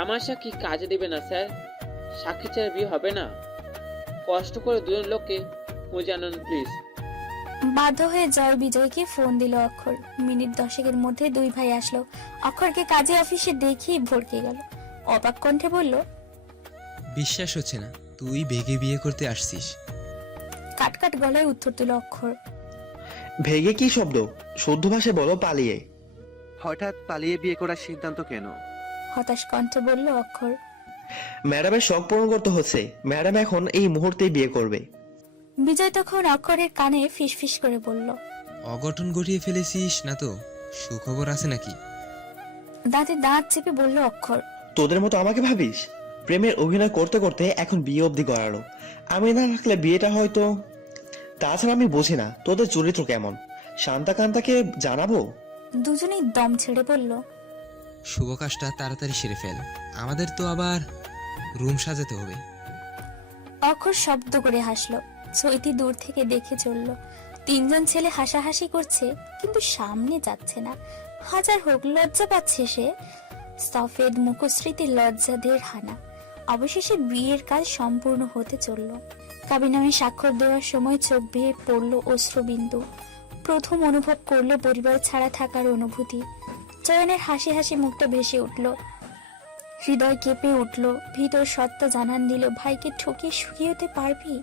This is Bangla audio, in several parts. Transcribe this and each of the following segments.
আমার সাক্ষী কাজে দেবে না স্যার, সাক্ষী ছাড়া বিয়ে হবে না। কষ্ট করে দুজন লোককে খুঁজে আনুন প্লিজ। বাধ্য হয়ে জয় বিজয়কে ফোন দিল অক্ষর। মিনিট 10 মধ্যে দুই ভাই আসলো। অক্ষরকে কাজে অফিসে দেখেই ভড়কে গেল। অবাক কণ্ঠে বলল, বিশ্বাস হচ্ছে না তুই বেগে বিয়ে করতে আসছিস। কাটকাট গলায় উত্তর দিল অক্ষর, ভেগে কি শব্দ? শুদ্ধ ভাষায় বলো পালিয়ে। হঠাৎ পালিয়ে বিয়ে করার সিদ্ধান্ত কেন? হতাশ কণ্ঠে বলল অক্ষর। ম্যাডামের শখ পূরণ করতে হচ্ছে। ম্যাডাম এখন এই মুহূর্তেই বিয়ে করবে। বিজয় তখন অক্ষরের কানে ফিসফিস করে বলল, অঘটন ঘটিয়ে ফেলেছিস না তো? সুখবর আছে নাকি? দাঁতে দাঁত চেপে বলল অক্ষর, তোদের মতো আমাকে ভাবিস? প্রেমের অভিনয় করতে করতে এখন বিয়ে অবধি গড়ালো। আমি না থাকলে বিয়েটা হয়তো। তাছাড়া আমি বুঝি না তোদের চরিত্র কেমন। শান্তা কান্তাকে জানাবো? দুজনেই দম ছেড়ে বলল, শুভ কাজটা তাড়াতাড়ি সেরে ফেল, আমাদের তো আবার রুম সাজাতে হবে। অক্ষর শব্দ করে হাসলো। চৈতি দূর থেকে দেখে চলল। তিনজন ছেলে হাসাহাসি করছে, কিন্তু সামনে যাচ্ছে না। হাজার হোক লজ্জা পাচ্ছে সে। সফেদ মুখশ্রীতে লজ্জাদের হানা। অবশেষে বিয়ের কাজ সম্পূর্ণ হতে চলল। কাবিনামে স্বাক্ষর দেওয়ার সময় চোখ বেয়ে পড়ল অশ্রুবিন্দু। প্রথম অনুভব করলো পরিবার ছাড়া থাকার অনুভূতি। চয়নের হাসি হাসি মুখটা ভেসে উঠল। হৃদয় কেঁপে উঠল। ভিতর সত্তা জানান দিল, ভাইকে ঠকিয়ে সুখী হতে পারবি?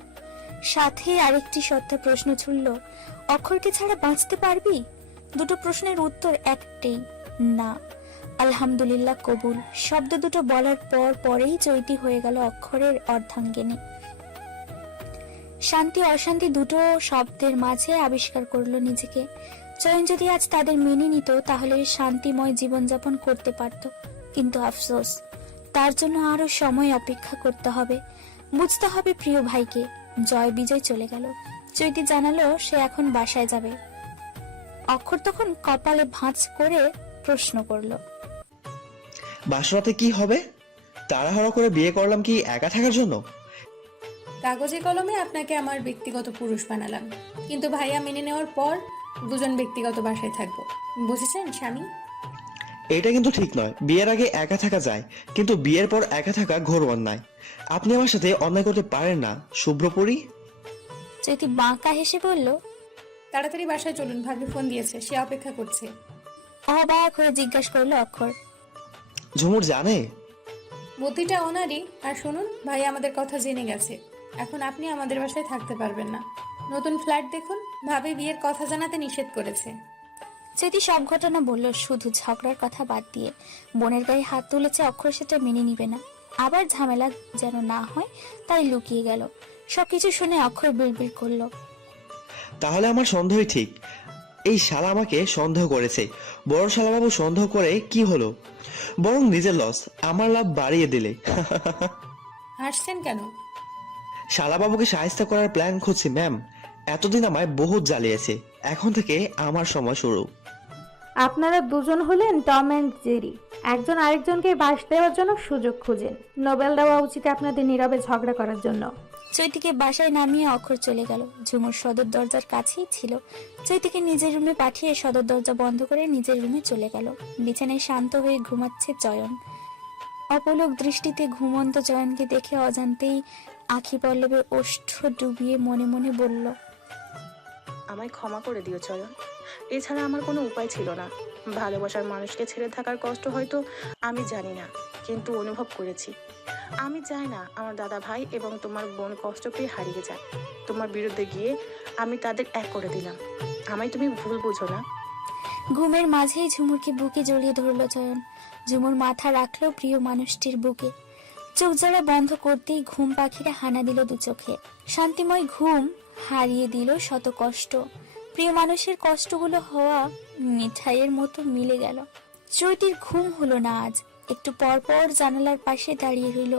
সাথে আরেকটি সত্তা প্রশ্ন ছুড়ল, অক্ষরকে ছাড়া বাঁচতে পারবি? দুটো প্রশ্নের উত্তর একটাই, না। আলহামদুলিল্লাহ কবুল শব্দ দুটো বলার পরেই চৈতি হয়ে গেল অক্ষরের অর্ধাঙ্গিনী। শান্তি অশান্তি দুটো শব্দের মাঝে আবিষ্কার করলো নিজেকে। চয়ন যদি আজ তাদের মেনে নিত তাহলে শান্তিময় জীবনযাপন করতে পারত, কিন্তু আফসোস, তার জন্য আরো সময় অপেক্ষা করতে হবে। বুঝতে হবে প্রিয় ভাইকে। জয় বিজয় চলে গেল। চৈতি জানালো সে এখন বাসায় যাবে। অক্ষর তখন কপালে ভাঁজ করে প্রশ্ন করলো, বাসরাতে কি হবে? তাড়াহুড়ো করে বিয়ে করলাম কি একা থাকার জন্য? কাগজে কলমে আপনাকে আমার ব্যক্তিগত পুরুষ বানালাম, কিন্তু ভাইয়া মেনে নেওয়ার পর দুজন ব্যক্তিগত বাসায় থাকবো। বুঝেছেন স্বামী? এটা কিন্তু ঠিক নয়। বিয়ের আগে একা থাকা যায়, কিন্তু বিয়ের পর একা থাকা ঘোর অন্যায়। আপনি আমার সাথে অন্যায় করতে পারেন না শুভ্রপরি। চৈতি বাঁকা হেসে বলল, তাড়াতাড়ি বাসায় চলুন, ভাবি ফোন দিয়েছে, সে অপেক্ষা করছে। অবাক হয়ে জিজ্ঞাসা করলো অক্ষর, ঝুমুর জানে? বুদ্ধিটা ওনারই। আর শুনুন, ভাই আমাদের কথা জেনে গেছে। এখন আপনি আমাদের বাসায় থাকতে পারবেন না। নতুন ফ্ল্যাট দেখুন, ভাবি বিয়ের কথা জানাতে নিষেধ করেছে। চৈতি সব ঘটনা বলল, শুধু ঝগড়ার কথা বাদ দিয়ে। বোনের গায়ে হাত তুলেছে, অক্ষর সেটা মেনে নিবে না। আবার ঝামেলা যেন না হয় তাই লুকিয়ে গেল। সবকিছু শুনে অক্ষর বিড়বিড় করলো, তাহলে আমার সন্দেহই ঠিক। এই শালা আমাকে সন্দেহ করেছে। বড় শালাবাবু সন্দেহ করে কি হলো? বরং নিজের লস, আমার লাভ বাড়িয়ে দিলে। হাসছেন কেন? শালাবাবুকে সাহায্য করার প্ল্যান খুঁজছি ম্যাম। এতদিন আমায় বহুত জ্বালিয়েছে, এখন থেকে আমার সময় শুরু। আপনারা দুজন হলেন টম অ্যান্ড জেরি। একজন আরেকজনকে বাস দেওয়ার জন্য সুযোগ খুঁজেন। নোবেল দেওয়া উচিত আপনাদের নীরবে ঝগড়া করার জন্য। চৈতিকে বাসায় নামিয়ে অক্ষর চলে গেল। ঝুমুর সদর দরজার কাছেই ছিল। চৈতিকে নিজের রুমে পাঠিয়ে সদর দরজা বন্ধ করে নিজের রুমে চলে গেল। বিছানায় শান্ত হয়ে ঘুমাচ্ছে চয়ন। অপলক দৃষ্টিতে ঘুমন্ত চয়নকে দেখে অজান্তেই আখি পল্লবে ওষ্ঠ ডুবিয়ে মনে মনে বলল, আমায় ক্ষমা করে দিও চয়ন। এছাড়া আমার কোনো উপায় ছিল না। ভালোবাসার মানুষকে ছেড়ে থাকার কষ্ট হয়তো আমি জানি না, কিন্তু অনুভব করেছি। আমি চাই না আমার দাদা ভাই এবং তোমার বোন কষ্ট পেয়ে হারিয়ে যায়। তোমার বিরুদ্ধে গিয়ে আমি তাদের এক করে দিলাম। আমায় তুমি ভুল বুঝো না। ঘুমের মাঝেই ঝুমুরকে বুকে জড়িয়ে ধরল চয়ন। ঝুমুর মাথা রাখলো প্রিয় মানুষটির বুকে। চোখ জোড়া বন্ধ করতেই ঘুম পাখিরা হানা দিল দু চোখে। শান্তিময় ঘুম হারিয়ে দিল শত কষ্ট। প্রিয় মানুষের কষ্টগুলো হওয়া মিঠাইয়ের মতো মিলে গেল। চৈতির ঘুম হলো না আজ। একটু পর পর জানালার পাশে দাঁড়িয়ে রইল।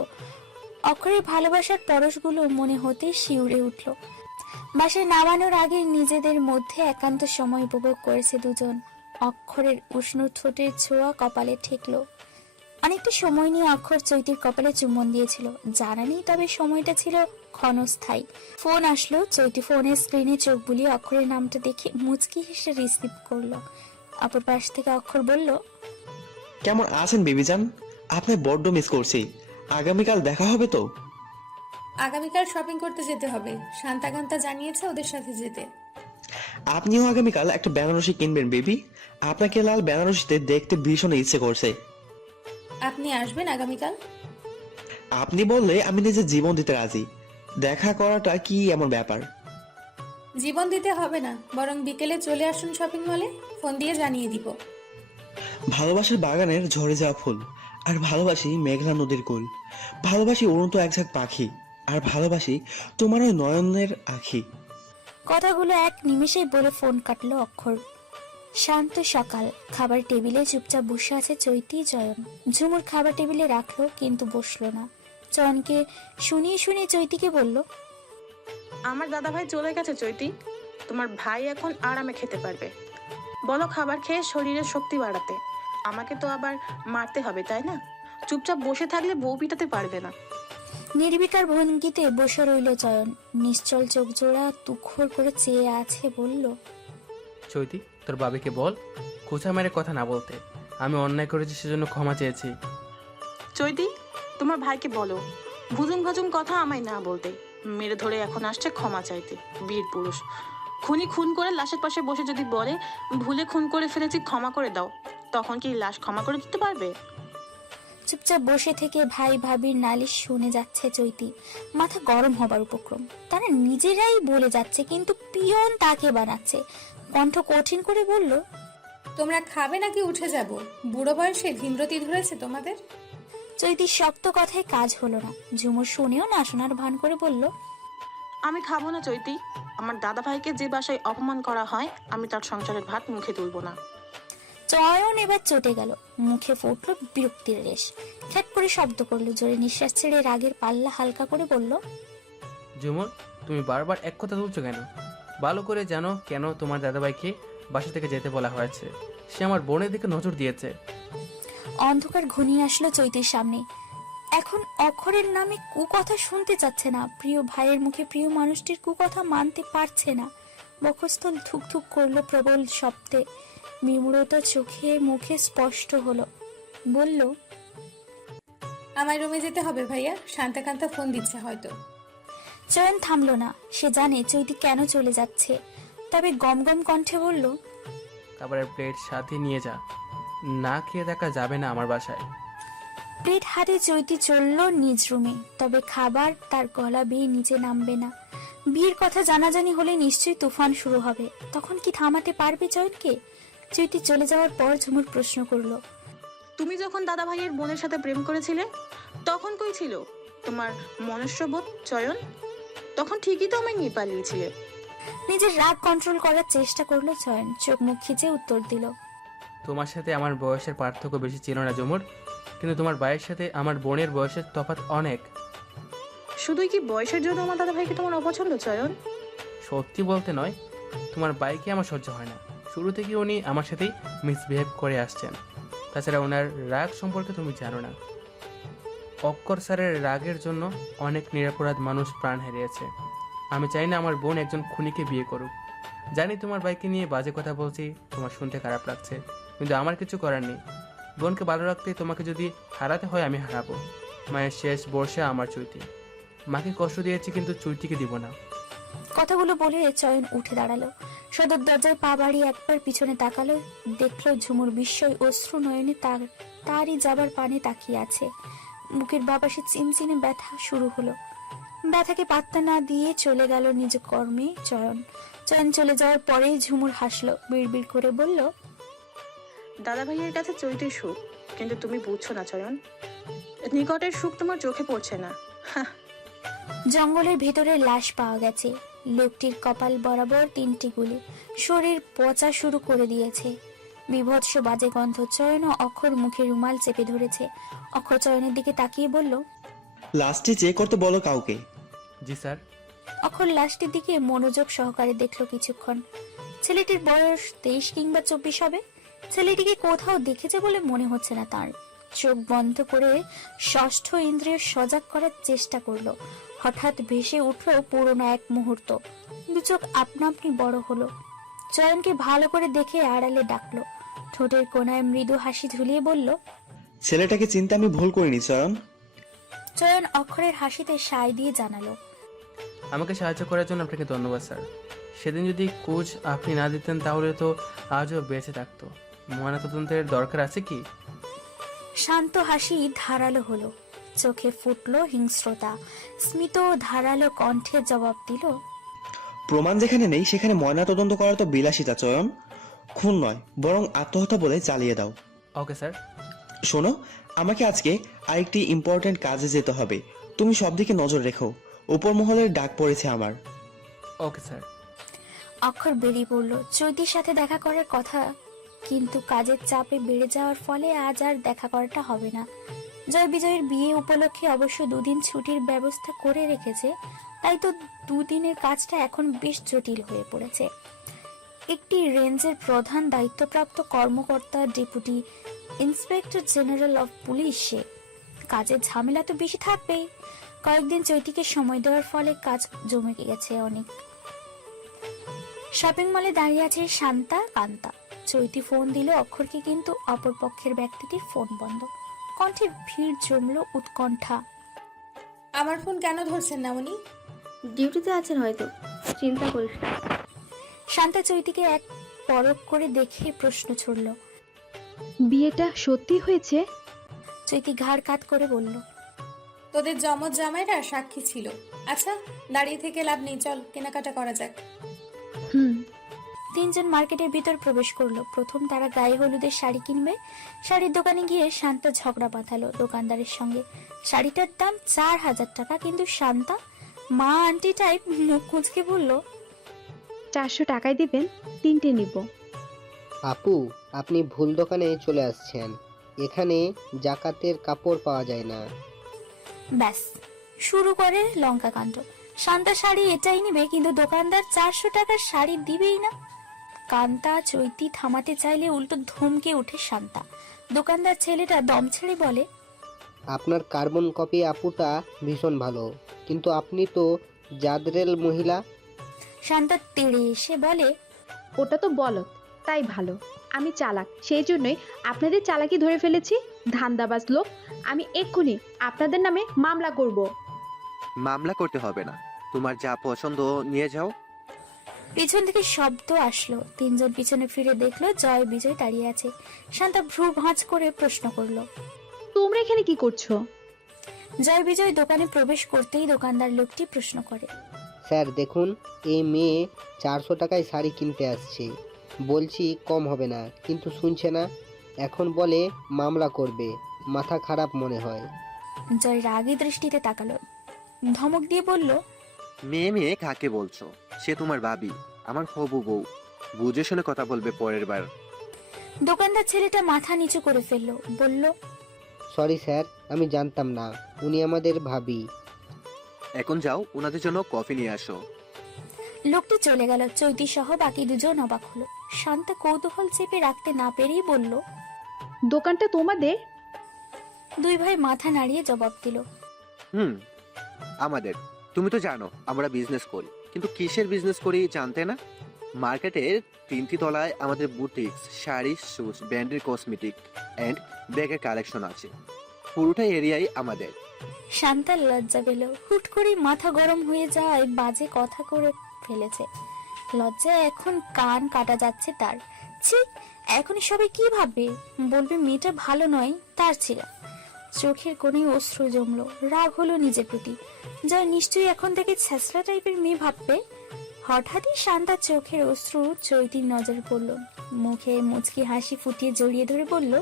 অক্ষরের ভালোবাসার পরশগুলো মনে হতে শিউরে উঠল। বাসায় নামানোর আগে নিজেদের মধ্যে একান্ত সময় উপভোগ করেছে দুজন। অক্ষরের উষ্ণ ঠোঁটের ছোঁয়া কপালে ঠেকলো। অনেকটা সময় নিয়ে অক্ষর চৈতির কপালে চুম্বন দিয়েছিল। জানা নেই, তবে সময়টা ছিল ক্ষণস্থায়ী। ফোন আসলো। চৈতি ফোনের স্ক্রিনে চোখ বুলিয়ে অক্ষরের নামটা দেখে মুচকি হেসে রিসিভ করলো। অপর পাশ থেকে অক্ষর বলল, কেমন আছেন বেবিজান? আপনার বড্ড মিস করছি। আগামীকাল দেখা হবে তো? আগামীকাল শপিং করতে যেতে হবে, শান্তাকান্তা জানিয়েছে ওদের সাথে যেতে। আপনিও আগামীকাল একটা বেনারসি কিনবেন বেবি। আপনাকে লাল বেনারসিতে দেখতে ভীষণ ইচ্ছে করছে। আপনি আসবেন আগামীকাল? আপনি বললে আমি নিজের জীবন দিতে রাজি। দেখা করাটা কি এমন ব্যাপার? জীবন দিতে হবে না, বরং বিকেলে চলে আসুন শপিং মলে, ফোন দিয়ে জানিয়ে দিব। ভালোবাসার বাগানের ঝরে যাওয়া ফুল, আর ভালোবাসি মেঘলা নদীর কুল। ভালোবাসি উড়ন্ত এক ঝাঁক পাখি, আর ভালোবাসি তোমার ওই নয়নের আখি। কথাগুলো এক নিমেষেই বলে ফোন কাটলো অক্ষর। শান্ত সকাল, খাবার টেবিলে চুপচাপ বসে আছে চৈতি জয়ন। ঝুমুর খাবার টেবিলে রাখলো কিন্তু বসলো না। চয়নকে শুনিয়ে শুনিয়ে চৈতিকে বলল, আমার দাদা ভাই চলে গেছে চৈতি, তোমার ভাই এখন আরামে খেতে পারবে। বলো খাবার খেয়ে শরীরের শক্তি বাড়াতে। আমাকে তো আবার মারতে হবে তাই না? চুপচাপ বসে থাকলে বউ পিটাতে পারবে না। নির্বিকার ভঙ্গিতে বসে রইল চয়ন। নিশ্চল চোখ জোড়া তুখর করে চেয়ে আছে, বলল, চৈতি, তোর বাবাকে বল খোঁচা মেরে কথা না বলতে। আমি অন্যায় করেছি সেজন্য ক্ষমা চেয়েছি। চৈতি, তোমার ভাইকে বলো ভুজুম ভাজুম কথা আমায় না বলতে। মেরে ধরে এখন আসছে ক্ষমা চাইতে। বীর পুরুষ খুনি খুন করে লাশের পাশে বসে যদি বলে ভুলে খুন করে ফেলেছি ক্ষমা করে দাও, তখন কি লাশ ক্ষমা করে দিতে পারবে? চুপচাপ বসে থেকে ভাই ভাবির নালিশ শুনে যাচ্ছে চৈতি। মাথা গরম হবার উপক্রম। তারা নিজেরাই বলে যাচ্ছে কিন্তু পিয়ন তাকে বানাচ্ছে। কণ্ঠ কঠিন করে বলল, তোমরা খাবে নাকি উঠে যাব? বুড়ো বয়সে ভীমরতি ধরেছে তোমাদের? চৈতির শক্ত কথায় কাজ হলো না। ঝুমুর শুনেও না শোনার ভান করে বলল, আমি খাবো না চৈতি। আমার দাদা ভাইকে যে বাসায় অপমান করা হয় আমি তার সংসারের ভাত মুখে তুলবো না। চয়ন এবার চটে গেল। মুখে ফুটলো বিরক্তির রেশ। খ্যাট করে শব্দ করলো, জোরে নিঃশ্বাস ছেড়ে রাগের পাল্লা হালকা করে বলল, ঝুমুর, তুমি বারবার এক কথা তুলছো কেন? ভালো করে জানো কেন তোমার দাদাভাইকে বাসা থেকে যেতে বলা হয়েছে। সে আমার বোনের দিকে নজর দিয়েছে। অন্ধকার ঘনিয়ে আসলো চৈতির সামনে। এখন অক্ষরের নামে কুকথা শুনতে চাচ্ছে না। প্রিয় ভাইয়ের মুখে প্রিয় মানুষটির কুকথা মানতে পারছে না। বক্ষস্থল থুকথুক করলো প্রবল শব্দে। বিমূঢ়তা চোখে মুখে স্পষ্ট হলো। বলল, আমার রুমে যেতে হবে ভাইয়া, শান্তাকান্তা ফোন দিচ্ছে হয়তো। চয়ন থামলো না। সে জানে চৈতি কেন চলে যাচ্ছে, তবে গমগম কণ্ঠে বলল, খাবারের প্লেট সাথে নিয়ে যা, না খেয়ে দেখা যাবে না আমার বাসায়। প্লেট হাতে চৈতি চলল নিজ রুমে। তবে খাবার তার গলা বেয়ে নিচে নামবে না। বিয়ের কথা জানাজানি হলে নিশ্চয়ই তুফান শুরু হবে। তখন কি থামাতে পারবে চয়নকে? চৈতি চলে যাওয়ার পর ঝুমুর প্রশ্ন করলো, তুমি যখন দাদা ভাইয়ের বোনের সাথে প্রেম করেছিলে তখন কই ছিল তোমার মনুষ্যবোধ চয়ন? তখন ঠিকই তো আমায় নিয়ে পালিয়েছিলে। নিজের রাগ কন্ট্রোল করার চেষ্টা করলো চয়ন। চোখ মুখ খিচে উত্তর দিল, তোমার সাথে আমার বয়সের পার্থক্য বেশি ছিল না ঝুমুর, কিন্তু তোমার ভাইয়ের সাথে আমার বোনের বয়সের তফাৎ অনেক। শুধুই কি বয়সের জন্য আমার দাদা ভাইকে তোমার অপছন্দ চয়ন? সত্যি বলতে নয়, তোমার বাইকে আমার সহ্য হয় না। শুরু থেকে উনি আমার সাথেই মিসবিহেভ করে আসছেন। তাছাড়া ওনার রাগ সম্পর্কে তুমি জানো না। অক্ষর স্যারের রাগের জন্য অনেক নিরপরাধ মানুষ প্রাণ হারিয়েছে। আমি চাই না আমার বোন একজন খুনিকে বিয়ে করুক। জানি তোমার বাইকে নিয়ে বাজে কথা বলছি, তোমার শুনতে খারাপ লাগছে, কিন্তু আমার কিছু করার নেই। বোনকে ভালো রাখতে তোমাকে যদি হারাতে হয় আমি হারাবো। মায়ের শেষ বর্ষে আমার চৈতি। মাকে কষ্ট দিয়েছি কিন্তু চৈতিকে দিব না। কথাগুলো বলে চয়ন উঠে দাঁড়ালো। সদর দরজায় পা বাড়িয়ে একবার পিছনে তাকালো। দেখলো ঝুমুর বিস্ময় অশ্রু নয়নে তারই যাবার পানে তাকিয়ে আছে। বুকের বাপাসে চিনচিনে ব্যথা শুরু হলো। ব্যথাকে পাত্তা না দিয়ে চলে গেল নিজ কর্মে চয়ন। চয়ন চলে যাওয়ার পরেই ঝুমুর হাসলো, বিড়বিড় করে বলল, দাদা ভাইয়ের কাছে চৈতির সুখ, কিন্তু তুমি বুঝছো না চয়ন, নিকটের সুখ তোমার চোখে পড়ছে না। জঙ্গলের ভেতরে লাশ পাওয়া গেছে। লোকটির কপাল বরাবর 3টি গুলি। শরীর পচা শুরু করে দিয়েছে। বিভৎস বাজে গন্ধ। চয়ন ও অক্ষর মুখে রুমাল চেপে ধরেছে। অক্ষর চয়নের দিকে তাকিয়ে বলল, লাস্টে চেক করতে বলো কাউকে। জি স্যার। অক্ষর লাশটির দিকে মনোযোগ সহকারে দেখলো কিছুক্ষণ। ছেলেটির বয়স 23 কিংবা 24 হবে। ছেলেটিকে কোথাও দেখেছে বলে মনে হচ্ছে না তার। চোখ বন্ধ করে ষষ্ঠ ইন্দ্রিয় সজাগ করার চেষ্টা করলো। হঠাৎ ভেসে উঠলো পুরনো এক মুহূর্ত। দু চোখ আপনা আপনি বড় হলো। চয়নকে ভালো করে দেখে আড়ালে ডাকলো। ঠোঁটের কোণায় মৃদু হাসি ঝুলিয়ে বলল, ছেলেটাকে চিনতে আমি ভুল করিনি চয়ন। চয়ন অক্ষরের হাসিতে সায় দিয়ে জানালো, আমাকে সাহায্য করার জন্য আপনাকে ধন্যবাদ স্যার। সেদিন যদি কোচ আপনি না দিতেন তাহলে তো আজও বেঁচে থাকতো। ময়নাতদন্তের দরকার আছে কি? শান্ত হাসি ধারালো হলো, চোখে ফুটলো হিংস্রতা। স্মিত ধারালো কণ্ঠে জবাব দিল, প্রমাণ যেখানে নেই সেখানে ময়নাতদন্ত করা তো বিলাসিতা চয়ন, খুন নয় বরং আত্মহত্যা বলে চালিয়ে দাও। Okay sir. শোনো, আমাকে আজকে আরেকটি ইম্পর্টেন্ট কাজে যেতে হবে, তুমি সব দিকে নজর রেখো, উপর মহলের ডাক পড়েছে আমার। Okay sir. অক্ষর বেরিয়ে পড়ল। চৈতির সাথে দেখা করার কথা, কিন্তু কাজের চাপে বেড়ে যাওয়ার ফলে আজ আর দেখা করাটা হবে না। জয় বিজয়ের বিয়ে উপলক্ষে অবশ্য 2 দিন ছুটির ব্যবস্থা করে রেখেছে, তাই তো 2 দিনের কাজটা এখন বেশ জটিল হয়ে পড়েছে। একটি রেঞ্জের প্রধান দায়িত্বপ্রাপ্ত কর্মকর্তা, deputy inspector general of police, সে কাজের ঝামেলা তো বেশি থাকবেই। কয়েকদিন চৈতিকে সময় দেওয়ার ফলে কাজ জমে গেছে অনেক। শপিং মলে দাঁড়িয়ে আছে শান্তা কান্তা। চৈতি ফোন দিল অক্ষরকে, কিন্তু অপর পক্ষের ব্যক্তিটির ফোন বন্ধ। কণ্ঠে ভিড় জমলো উৎকণ্ঠা। আমার ফোন কেন ধরছেন না উনি? ডিউটিতে আছেন হয়তো, চিন্তা করিস না। শান্তা চৈতিকে এক পরক করে দেখে প্রশ্ন ছুড়ল। বিয়েটা সত্যি হয়েছে? চৈতি ঘাড় কাত করে বলল, তোদের জমজ জামাইরা সাক্ষী ছিল। আচ্ছা, দাঁড়িয়ে থেকে লাভ নেই, চল কেনাকাটা করা যাক। হুম। 3 জন মার্কেটের ভিতর প্রবেশ করলো। প্রথম তারা গায়ে হলুদের শাড়ি কিনবে। শাড়ির দোকানে গিয়ে শান্তা ঝগড়া বাঁধালো দোকানদারের সঙ্গে। শাড়িটার দাম 4000 টাকা, কিন্তু শান্তা মা আন্টি টাইপ মুখ কুঁচকে বলল, 400 টাকায় দিবেন, 3টে নিব। আপু, আপনি ভুল দোকানে চলে আসছেন, এখানে জাকাতের কাপড় পাওয়া যায় না। ব্যাস শুরু করে লঙ্কা কাণ্ড। শান্তা শাড়ি এটাই নিবে, কিন্তু দোকানদার 400 টাকার শাড়ি দিবেই না। কান্তা চৈতি থামাতে চাইলে উল্টো ধমকে উঠে শান্তা। দোকানদার ছেলেটা দম ছেড়ে বলে, আপনার কার্বন কপি আপুটা ভীষণ ভালো, কিন্তু আপনি তো জাদরেল মহিলা। শান্তা তেড়ে এসে বলে, ওটা তো বলত, তাই ভালো। আমি চালাক, সেই জন্যই আপনাদের চালাকি ধরে ফেলেছি। ধান্দাবাজ লোক, আমি এক্ষুনি আপনাদের নামে মামলা করব। মামলা করতে হবে না, তোমার যা পছন্দ নিয়ে যাও। পিছন থেকে শব্দ আসলো। 3 জন পিছনে ফিরে দেখলো জয় বিজয় দাঁড়িয়ে আছে। শান্তা ভ্রু ভাঁজ করে প্রশ্ন করলো, তোমরা এখানে কি করছো? জয় বিজয় দোকানে প্রবেশ করতেই দোকানদার লোকটি প্রশ্ন করে, স্যার দেখুন, এই মেয়ে 400 টাকায় শাড়ি কিনতে আসছে, বলছি কম হবে না, কিন্তু শুনছে না। এখন বলে মামলা করবে, মাথা খারাপ মনে হয়। জয় রাগী দৃষ্টিতে তাকালো, ধমক দিয়ে বলল, মেয়ে মেয়ে কাকে বলছো? সে তোমার ভাবি, আমার হবু বউ, বুঝে শুনে কথা বলবে পরের বার। দোকানদার ছেলেটা মাথা নিচু করে ফেললো, বলল, সরি স্যার, আমি জানতাম না উনি আমাদের ভাবি। এখন যাও, ওনাদের জন্য কফি নিয়ে আসো। লোকটি চলে গেল। চৈতি সহ বাকি 2 জন অবাক হলো। শান্তা কৌতূহল চেপে রাখতে না পেরেই বলল, দোকানটা তোমাদের? 2 ভাই মাথা নাড়িয়ে জবাব দিল, হুম, আমাদের। তুমি তো জানো আমরা বিজনেস করি, কিন্তু কিসের বিজনেস করি জানতে না? মার্কেটের 3টি তলায় আমাদের বুটিক্স, শাড়ি, শুজ, ব্র্যান্ডের কসমেটিক এন্ড ব্যাগের কালেকশন আছে। পুরোটা এরিয়াই আমাদের। শান্তার লজ্জা পেল। হুট করে মাথা গরম হয়ে যায়, বাজে কথা করে ফেলেছে। লজ্জায় এখন কান কাটা যাচ্ছে তার। ছি, এখন সবাই কি ভাববে? বলবে মেয়েটা ভালো নয়, তার ছিল। চোখের কোণে অশ্রু জমলো। রাগ হলো নিজের প্রতি। জয় নিশ্চয়ই এখন থেকে ছেঁচড়া টাইপের মেয়ে ভাববে। হঠাৎই শান্তার চোখের অশ্রু চৈতির নজরে পড়ল। মুখে মুচকি হাসি ফুটিয়ে জড়িয়ে ধরে বলল,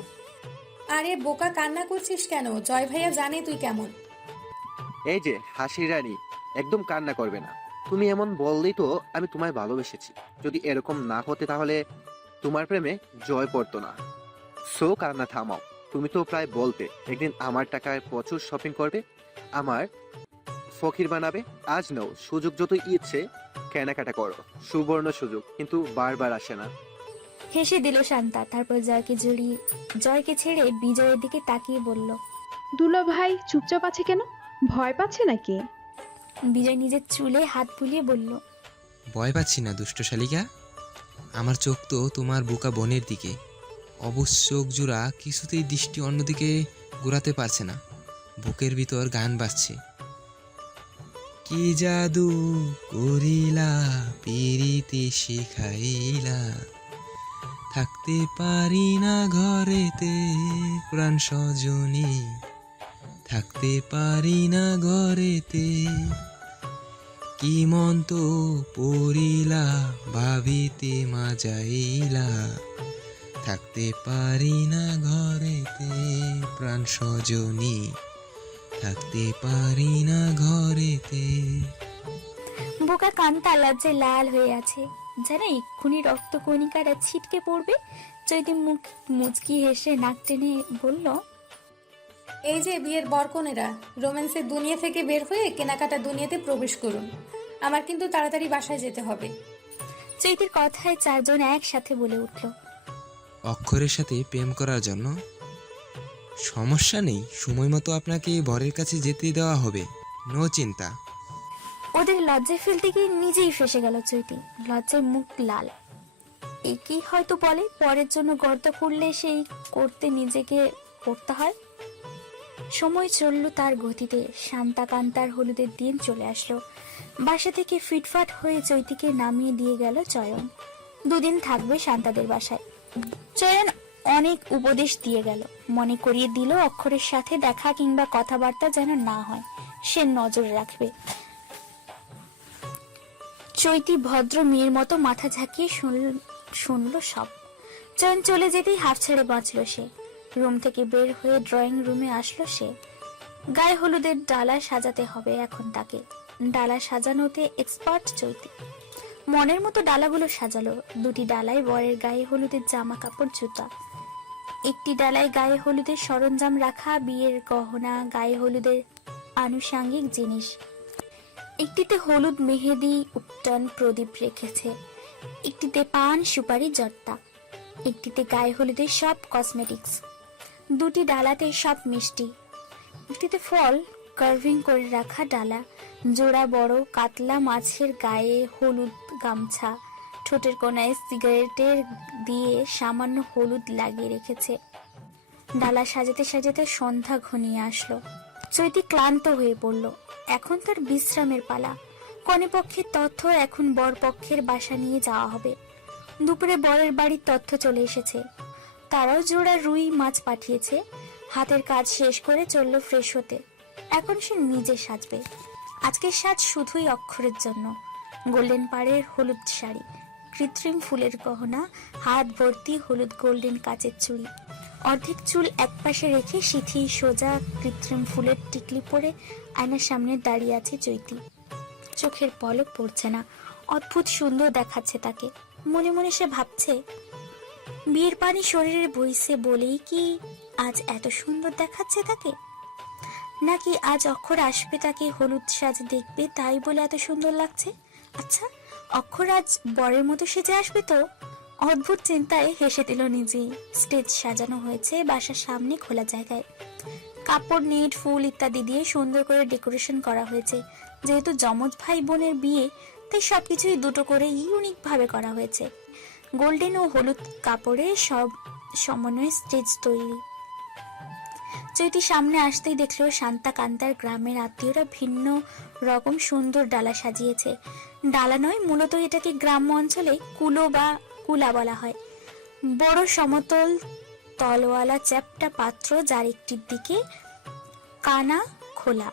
আরে বোকা, কান্না করছিস কেন? জয় ভাইয়া জানে তুই কেমন। এই যে হাসি রানী, একদম কান্না করবে না। তুমি এমন বললেই তো আমি তোমায় ভালোবেসেছি। যদি এরকম না হতে তাহলে তোমার প্রেমে জয় পড়তো না। সো কান্না থামাও। তুমি তো প্রায় বলতে একদিন আমার টাকায় প্রচুর শপিং করবে, আমার ফকির বানাবে। আজ নাও, সুযোগ যত ইচ্ছে কেনাকাটা করো। সুবর্ণ সুযোগ, কিন্তু বারবার আসে না। হেসে দিল শান্তা। তারপর জয়কে ছেড়ে বিজয়ের দিকে তাকিয়ে বলল, দুলা ভাই চুপচাপ আছে কেন? ভয় পাচ্ছে নাকি? বিজয় নিজের চুলে হাত বুলিয়ে বলল, ভয় পাচ্ছি না দুষ্ট শালিকা, আমার চোখ তো তোমার বুকা বোনের দিকে। অবশ্য চোখ জোড়া কিছুতেই দৃষ্টি অন্যদিকে ঘোরাতে পারছে না। বুকের ভিতর গান বাজছে। কি জাদু করিলা পিরিতি শিখাইলা, থাকতে পারি না ঘরেতে প্রাণ সজনী, থাকতে পারি না ঘরেতে। কি মন্ত পড়িলা ভাবিতে মাজাইলা, থাকতে পারি না ঘরেতে প্রাণ সজনী, থাকতে পারি না ঘরেতে। বোকা কান্তা লজ্জায় লাল হয়ে আছে, যেন এক্ষুনি রক্ত কণিকারা ছিটকে পড়বে। চৈতি মুখ মুচকি হেসে নাক টেনে বলল, এই যে বিয়ের বরকনেরা, রোম্যান্সের দুনিয়া থেকে বের হয়ে কেনাকাটা দুনিয়াতে প্রবেশ করুন। আমার কিন্তু তাড়াতাড়ি বাসায় যেতে হবে। চৈতির কথায় চারজন একসাথে বলে উঠল, অক্ষরের সাথে প্রেম করার জন্য? সমস্যা নেই, সময় মতো আপনাকে বরের কাছে যেতে দেওয়া হবে, নো চিন্তা। ওদের লজ্জায় ফেলতে গিয়ে নিজেই ফেসে গেল চৈতি। লজ্জায় মুখ লাল। একই হয়তো বলে, পরের জন্য গর্ত করলে সেই করতে নিজেকে করতে হয়। সময় চলল তার গতিতে। শান্তা কান্তার হলুদের দিন চলে আসলো। বাসা থেকে ফিটফাট হয়ে চৈতিকে নামিয়ে দিয়ে গেল চয়ন। দুদিন থাকবে শান্তাদের বাসায়। চয়ন অনেক উপদেশ দিয়ে গেল, মনে করিয়ে দিল অক্ষরের সাথে দেখা কিংবা কথাবার্তা যেন না হয়, সে নজর রাখবে। চৈতি ভদ্র মেয়ের মতো মাথা ঝাঁকিয়ে শুনল সব। চয়ন চলে যেতেই হাফ ছেড়ে বাঁচল সে। রুম থেকে বের হয়ে ড্রয়িং রুমে আসলো সে। গায়ে হলুদের ডালা সাজাতে হবে এখন তাকে। ডালা সাজানোতে এক্সপার্ট চৈতি। মনের মতো ডালাগুলো সাজালো। দুটি ডালায় বরের গায়ে হলুদের জামা কাপড়, জুতা। একটি ডালায় গায়ে হলুদের সরঞ্জাম রাখা, বিয়ের গহনা, গায়ে হলুদের আনুষাঙ্গিক জিনিস। একটিতে হলুদ মেহেদি উপটান প্রদীপ রেখেছে, একটিতে পান সুপারি জর্দা, একটিতে গায়ে হলুদের সব কসমেটিক্স। দুটি ডালাতে সব মিষ্টি। একটিতে ফল কার্ভিং করে রাখা ডালা, জোড়া বড় কাতলা মাছের গায়ে হলুদ গামছা, ঠোঁটের কোনায় সিগারেটের দিয়ে সামান্য হলুদ লাগিয়ে রেখেছে। ডালা সাজাতে সাজাতে সন্ধ্যা ঘনিয়ে আসলো। চৈতি ক্লান্ত হয়ে পড়ল। এখন তার বিশ্রামের পালা। কনে পক্ষের তথ্য এখন বর পক্ষের বাসা নিয়ে যাওয়া হবে। দুপুরে বরের বাড়ির তথ্য চলে এসেছে। তারাও জোড়া রুই মাছ পাঠিয়েছে। হাতের কাজ শেষ করে চলল ফ্রেশ হতে। এখন সে নিজে সাজবে। আজকের সাজ শুধুই অক্ষরের জন্য। গোল্ডেন পাড়ের হলুদ শাড়ি, কৃত্রিম ফুলের গহনা, হাত ভর্তি হলুদ গোল্ডেন কাচের চুড়ি। অর্ধেক চুল একপাশে রেখে সিথি সোজা কৃত্রিম ফুলের টিকলি পরে আয়নার সামনে দাঁড়িয়ে আছে চৈতি। চোখের পলক পড়ছে না। অদ্ভুত সুন্দর দেখাচ্ছে তাকে। মনে মনে সে ভাবছে, বিয়ের পানি শরীরে বইছে বলেই কি আজ এত সুন্দর দেখাচ্ছে তাকে, নাকি আজ অক্ষর আসবে তাকে হলুদ সাজ দেখবে তাই বলে এত সুন্দর লাগছে। আচ্ছা, অক্ষর আজ বরের মতো সেজে আসবে তো? অদ্ভুত চিন্তায় হেসে দিল নিজেই। স্টেজ সাজানো হয়েছে বাসার সামনে খোলা জায়গায়। কাপড়, নেট, ফুল ইত্যাদি দিয়ে সুন্দর করে ডেকোরেশন করা হয়েছে। যেহেতু যমজ ভাই বোনের বিয়ে, তাই সবকিছুই দুটো করে ইউনিক ভাবে করা হয়েছে। গোল্ডেন ও হলুদ কাপড়ে সব সমন্বয়ে স্টেজ তৈরি। চৈতি সামনে আসতেই দেখলো শান্তা কান্তার গ্রামের আত্মীয়রা ভিন্ন রকম সুন্দর ডালা সাজিয়েছে। ডালা নয়, মূলত এটাকে গ্রাম্য অঞ্চলে কুলো বা কুলা বলা হয়। বড় সমতল তলওয়ালা চ্যাপ্টা পাত্র, যার একটির দিকে কানা খোলা।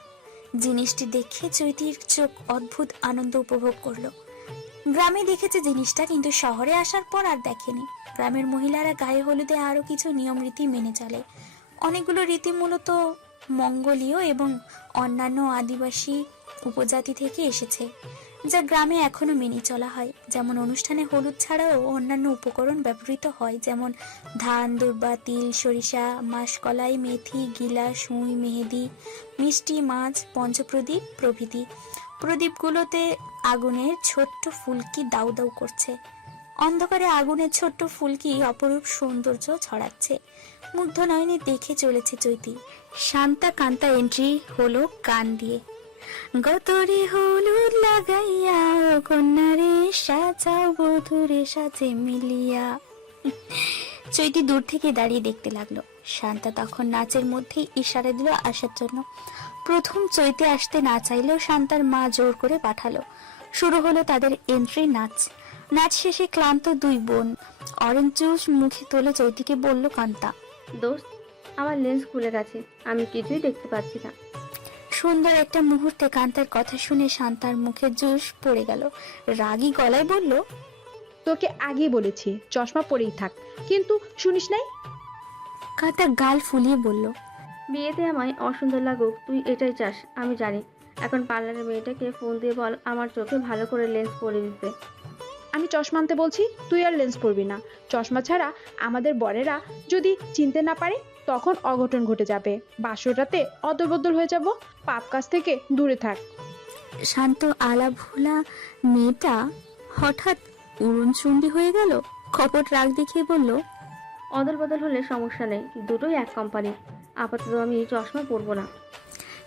জিনিসটি দেখে চৈতির চোখ অদ্ভুত আনন্দ উপভোগ করলো। গ্রামে দেখেছে জিনিসটা, কিন্তু শহরে আসার পর আর দেখেনি। গ্রামের মহিলারা গায়ে হলুদে আরো কিছু নিয়ম রীতি মেনে চলে। অনেকগুলো রীতি মূলত মঙ্গোলীয় এবং অন্যান্য আদিবাসী উপজাতি থেকে এসেছে, যা গ্রামে এখনো মেনে চলা হয়। যেমন অনুষ্ঠানে হলুদ ছাড়াও অন্যান্য উপকরণ ব্যবহৃত হয়, যেমন ধান, দুর্বা, তিল, সরিষা, মাসকলাই, মেথি, গিলা, সুই, মেহেদি, মিষ্টি, মাছ, পঞ্চপ্রদীপ প্রভৃতি। প্রদীপগুলোতে আগুনের ছোট্ট ফুলকি দাউ দাউ করছে। অন্ধকারে আগুনের ছোট্ট ফুলকি অপরূপ সৌন্দর্য ছড়াচ্ছে। মুগ্ধ নয়নে দেখে চলেছে চৈতি। শান্তা কান্তা এন্ট্রি হলো গান দিয়ে। গতরে হলুদ লাগাইয়া কন্যারে সাজাও বধুরে সাজে মিলিয়া। চৈতি দূর থেকে দাঁড়িয়ে দেখতে লাগলো। শান্তা তখন নাচের মধ্যেই ইশারা দিল আসার জন্য। প্রথম চৈতি আসতে না চাইলেও শান্তার মা জোর করে পাঠালো। শুরু হলো তাদের এন্ট্রি নাচ। নাচ শেষে ক্লান্ত দুই বোন অরেঞ্জ জুস মুখে তুলে চৈতিকে বলল কান্তা, দোস্ত, আমার লেন্স খুলে গেছে, আমি কিছুই দেখতে পাচ্ছি না। সুন্দর একটা মুহূর্তে কান্তার কথা শুনে শান্তার মুখে জুস পড়ে গেল। রাগী গলায় বলল, তোকে আগেই বলেছি চশমা পরেই থাক, কিন্তু শুনিস নাই। কান্তা গাল ফুলিয়ে বলল, বিয়েতে আমায় অসুন্দর লাগুক তুই এটাই চাস, আমি জানি। এখন পার্লারের মেয়েটাকে ফোন দিয়ে বল আমার চোখে ভালো করে লেন্স পরে দিতে। আমি চশমা আনতে বলছি, তুই আর লেন্স পরবি না। চশমা ছাড়া আমাদের বরেরা যদি চিনতে না পারে তখন অঘটন ঘটে যাবে। বাসরাতে অদলবদল হয়ে যাব, পাপ কাজ থেকে দূরে থাক। শান্ত আলা ভোলা মেয়েটা হঠাৎ উড়নচণ্ডী হয়ে গেল। কপট রাগ দেখিয়ে বলল, অদল বদল হলে সমস্যা নেই, দুটোই এক কোম্পানি। আপাতত আমি চশমা পরবো না।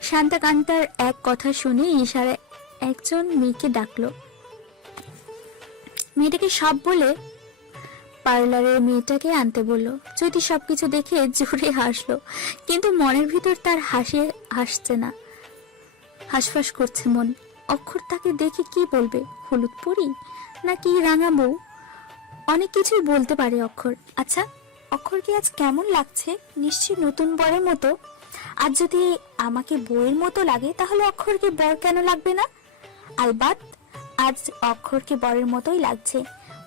শান্তা কান্তার এক কথা শুনে ইশারায় একজন মেয়েকে ডাকলো। মেয়েটাকে সব বলে পার্লারের মেয়েটাকে আনতে বললো। যদি সবকিছু দেখে জোরে হাসলো, কিন্তু মনের ভিতর তার হাসছে না, হাসফাস করছে মন। অক্ষর তাকে দেখে কি বলবে, হলুদ পরি নাকি রাঙা বউ? অনেক কিছুই বলতে পারে অক্ষর। আচ্ছা, অক্ষরকে আজ কেমন লাগছে? নিশ্চয়ই নতুন বরের মতো। আর যদি আমাকে বউয়ের মতো লাগে তাহলে অক্ষরকে বর কেন লাগবে না? আলবাত আজ অক্ষরকে বরের মতোই লাগছে।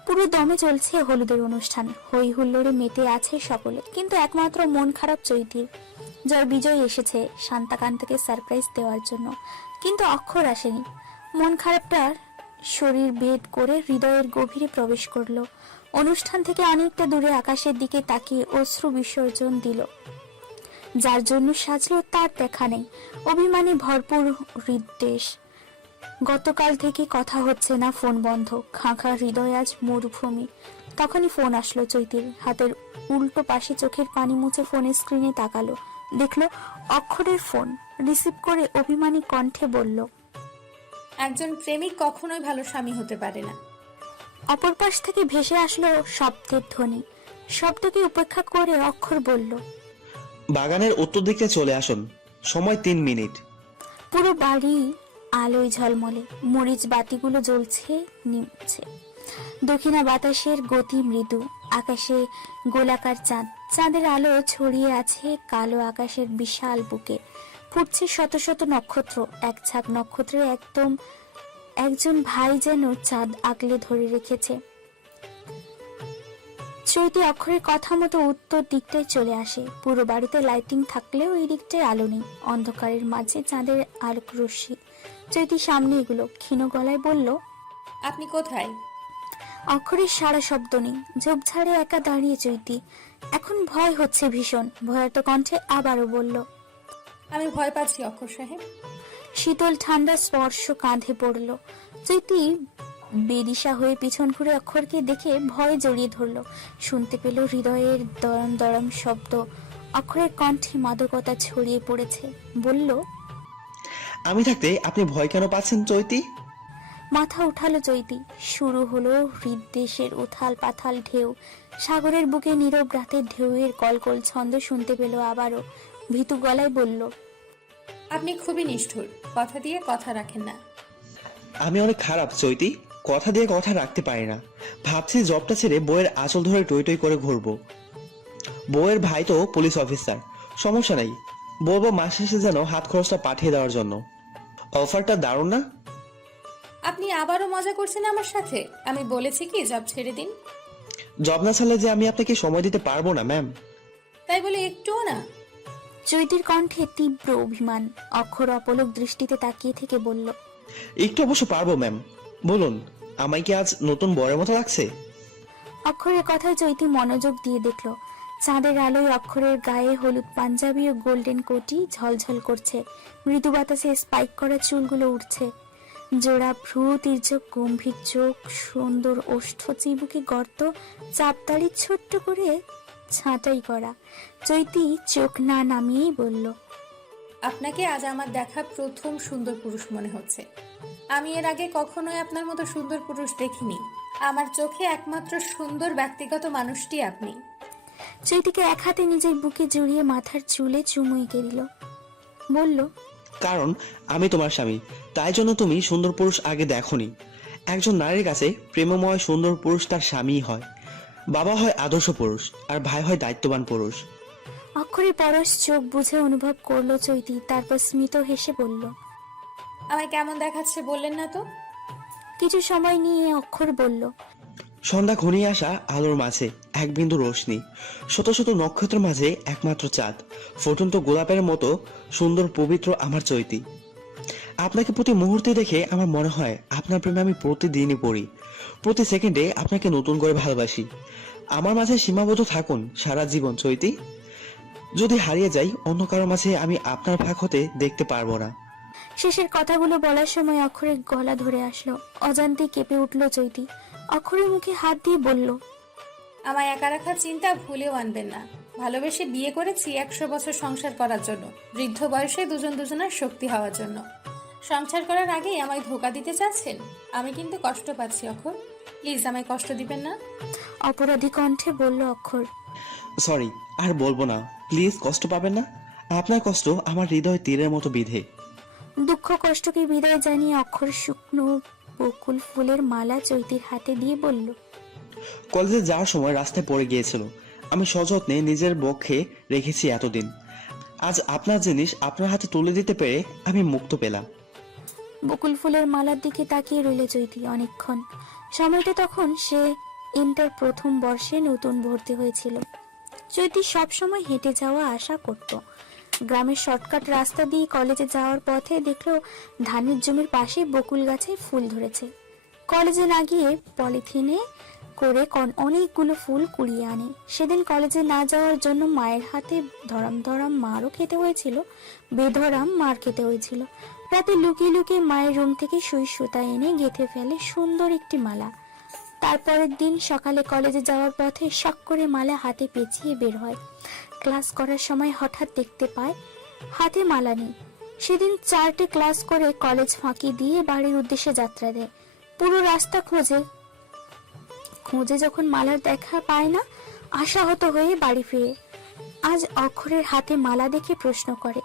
পুরো দমে চলছে হলুদের অনুষ্ঠান, হই হুল্লোড়ে মেতে আছে সকলে, কিন্তু একমাত্র মন খারাপ চৈতির। জ্বর বিজয় এসেছে শান্তাকান্তকে সারপ্রাইজ দেওয়ার জন্য, কিন্তু অক্ষর আসেনি। মন খারাপটার শরীর ভেদ করে হৃদয়ের গভীরে প্রবেশ করলো। অনুষ্ঠান থেকে অনেকটা দূরে আকাশের দিকে তাকিয়ে অশ্রু বিসর্জন দিল। যার জন্য সাজলো তার দেখা নেই, অভিমানে ভরপুর হৃদ্দেশ। গতকাল থেকে কথা হচ্ছে না, ফোন বন্ধ, খাঁখা হৃদয় আজ মরুভূমি। তখনই ফোন আসলো চৈতির হাতের উল্টো পাশে। চোখের পানি মুছে ফোনের স্ক্রিনে তাকালো, দেখলো অক্ষরের ফোন। রিসিভ করে অভিমানী কণ্ঠে বলল, একজন প্রেমিক কখনোই ভালো স্বামী হতে পারে না। অপর পাশ থেকে ভেসে আসলো শব্দের ধ্বনি। শব্দকে উপেক্ষা করে অক্ষর বলল, বাগানের উত্তর দিকে চলে আসুন, সময় 3 মিনিট। পুরো বাড়ি আলোয় ঝলমলে, মরিচ বাতিগুলো জ্বলছে নিমছে। দক্ষিণা বাতাসের গতি মৃদু, আকাশে গোলাকার চাঁদ। চাঁদের আলো ছড়িয়ে আছে কালো আকাশের বিশাল বুকে। ফুটছে শত শত নক্ষত্র। এক ঝাঁক নক্ষত্রের একজন ভাই যেন চাঁদ আগলে ধরে রেখেছে। চৈতি অক্ষরের কথা মতো উত্তর দিকটায় চলে আসে। পুরো বাড়িতে লাইটিং থাকলেও এই দিকটায় আলো নেই। অন্ধকারের মাঝে চাঁদের আলোক রশ্মি। চৈতি সামনে এগুলো ক্ষীণ গলায় বলল, আপনি কোথায়? অক্ষরের সারা শব্দ নেই। ঝোপঝাড়ে একা দাঁড়িয়ে চৈতি। এখন ভয় হচ্ছে ভীষণ। ভয়ার্ত কণ্ঠে আবারও বলল, আমি ভয় পাচ্ছি অক্ষর সাহেব। শীতল ঠান্ডা স্পর্শ কাঁধে পড়ল। চৈতি বেদিশা হয়ে পিছন ঘুরে অক্ষরকে দেখে ভয়ে জড়িয়ে ধরল। শুনতে পেল হৃদয়ের দরম দরম শব্দ। অক্ষরের কণ্ঠে মাদকতা ছড়িয়ে পড়েছে। বলল, আমি থাকতে আপনি ভয় কেন পাচ্ছেন চৈতি? মাথা উঠালো চৈতি। শুরু হলো হৃদদেশের উথাল পাথাল ঢেউ। সাগরের বুকে নীরব রাতের ঢেউয়ের কলকল ছন্দ শুনতে পেল আবারও। ভীতু গলায় বলল, আপনি খুবই নিষ্ঠুর, কথা দিয়ে কথা রাখেন না। আমি অনেক খারাপ চৈতি, কথা দিয়ে কথা রাখতে পারি না। ভাবছি জবটা ছেড়ে বইয়ের আঁচল ধরে টই টই করে ঘুরবো। বউয়ের ভাই তো পুলিশ অফিসার, সমস্যা নাই, বলবো মাস শেষে যেন হাত খরচটা পাঠিয়ে দেওয়ার জন্য। অফারটা দারুণ না? আপনি আবারও মজা করছেন আমার সাথে? আমি বলেছি কি জব ছেড়ে দিন। জব না ছাড়লে যে আমি আপনাকে সময় দিতে পারবো না ম্যাম। তাই বলে একটুও না? চৈতির কণ্ঠে তীব্র অভিমান। অক্ষর অপলক দৃষ্টিতে তাকিয়ে থেকে বলল, একটু অবশ্য পারবো ম্যাম। বলুন, আমায় কি আজ নতুন বরের মতো লাগছে? অক্ষরের কথায় চৈতি মনোযোগ দিয়ে দেখল চাঁদের আলোয় অক্ষরের গায়ে হলুদ পাঞ্জাবি ও গোল্ডেন কোটি ঝলঝল করছে। মৃদু বাতাসে স্পাইক করা চুলগুলো উঠছে। জোড়া ভ্রু, তির্যক গম্ভীর চোখ, সুন্দর ওষ্ঠ, চিবুকে গর্ত, চাপদাড়ি ছোট্ট করে ছাঁটাই করা। চৈতি চোখ না নামিয়েই বলল, আপনাকে আজ আমার দেখা প্রথম সুন্দর পুরুষ মনে হচ্ছে। আমি এর আগে কখনোই আপনার মতো সুন্দর পুরুষ দেখিনি। আমার চোখে একমাত্র সুন্দর ব্যক্তিগত মানুষটি আপনি। চৈতিকে এক হাতে নিজের বুকে জড়িয়ে মাথার চুলে চুমু এঁকে দিল। বলল, কারণ আমি তোমার স্বামী, তাই জন্য তুমি সুন্দর পুরুষ আগে দেখোনি। একজন নারীর কাছে প্রেমময় সুন্দর পুরুষ তার স্বামীই হয়। বাবা হয় আদর্শ পুরুষ, আর ভাই হয় দায়িত্ববান পুরুষ। অক্ষরের পরশ চোখ বুঝে অনুভব করলো চৈতি, তারপর স্মিত হেসে বলল, আমায় কেমন দেখাচ্ছে বললেন না তো? কিছু সময় নিয়ে অক্ষর বলল, সন্ধ্যা ঘনিয়ে আসা আলোর মাঝে এক বিন্দু রোশনি, শত শত নক্ষত্র মাঝে একমাত্র চাঁদ, ফুটন্ত গোলাপের মতো সুন্দর পবিত্র আমার চৈতি। আপনাকে প্রতি মুহূর্তে দেখে আমার মনে হয় আপনার প্রেমে আমি প্রতিদিনই পড়ি, প্রতি সেকেন্ডে আপনাকে নতুন করে ভালোবাসি। আমার মাঝে সীমাবদ্ধ থাকুন সারা জীবন চৈতি। যদি হারিয়ে যাই অন্য কারো মাঝে আমি আপনার ভাগ হতে দেখতে পারবো না। শেষের কথাগুলো বলার সময় অক্ষরের গলা ধরে আসলো। অজান্তে কেঁপে উঠল চৈতি। অক্ষরের মুখে হাত দিয়ে বলল, আমায় একা রাখার চিন্তা ভুলেও আনবেন না। ভালোবেসে বিয়ে করেছি 100 বছর সংসার করার জন্য, বৃদ্ধ বয়সে দুজন দুজনের শক্তি হওয়ার জন্য। সংসার করার আগেই আমায় ধোকা দিতে চাচ্ছেন? আমি কিন্তু কষ্ট পাচ্ছি অক্ষর, প্লিজ আমায় কষ্ট দিবেন না। অপরাধী কণ্ঠে বলল অক্ষর। সরি, আর বলবো না, প্লিজ কষ্ট পাবেন না। আপনার কষ্ট আমার হৃদয় তীরের মতো বিধে। দুঃখ কষ্টকে বিদায় জানিয়ে অক্ষর শুকনো বকুল ফুলের মালা চৈতির হাতে দিয়ে বলল, কলেজে যাওয়ার সময় রাস্তায় পড়ে গিয়েছিল, আমি সযত্নে নিজের বক্ষে রেখেছি এতদিন। আজ আপনার জিনিস আপনার হাতে তুলে দিতে পেরে আমি মুক্ত পেলাম। বকুল ফুলের মালার দিকে তাকিয়ে রইল চৈতি অনেকক্ষণ। সময়টা তখন সে ইন্টার প্রথম বর্ষে নতুন ভর্তি হয়েছিল। চৈতি সবসময় হেঁটে যাওয়া আশা করত। গ্রামের শর্টকাট রাস্তা দিয়ে কলেজে যাওয়ার পথে দেখলো ধানের জমির পাশে বকুল গাছে ফুল ধরেছে। কলেজে না গিয়ে পলিথিনে করে অনেকগুলো ফুল কুড়িয়ে আনে। সেদিন কলেজে না যাওয়ার জন্য মায়ের হাতে ধরাম ধরাম মারও খেতে হয়েছিল, বেধরাম মার খেতে হয়েছিল। রাতে লুকিয়ে লুকিয়ে মায়ের রুম থেকে সুই সুতা এনে গেঁথে ফেলে সুন্দর একটি মালা। তারপরের দিন সকালে কলেজে যাওয়ার পথে শখ করে মালা হাতে পেঁচিয়ে বের হয়। ক্লাস করার সময় হঠাৎ দেখতে পায় হাতে মালা নেই। সেদিন 4টে ক্লাস করে কলেজ ফাঁকি দিয়ে বাড়ির উদ্দেশ্যে যাত্রা দেয়। পুরো রাস্তা খোঁজে যখন মালার দেখা পায় না, আশাহত হয়ে বাড়ি ফিরে আজ অক্ষরের হাতে মালা দেখে প্রশ্ন করে,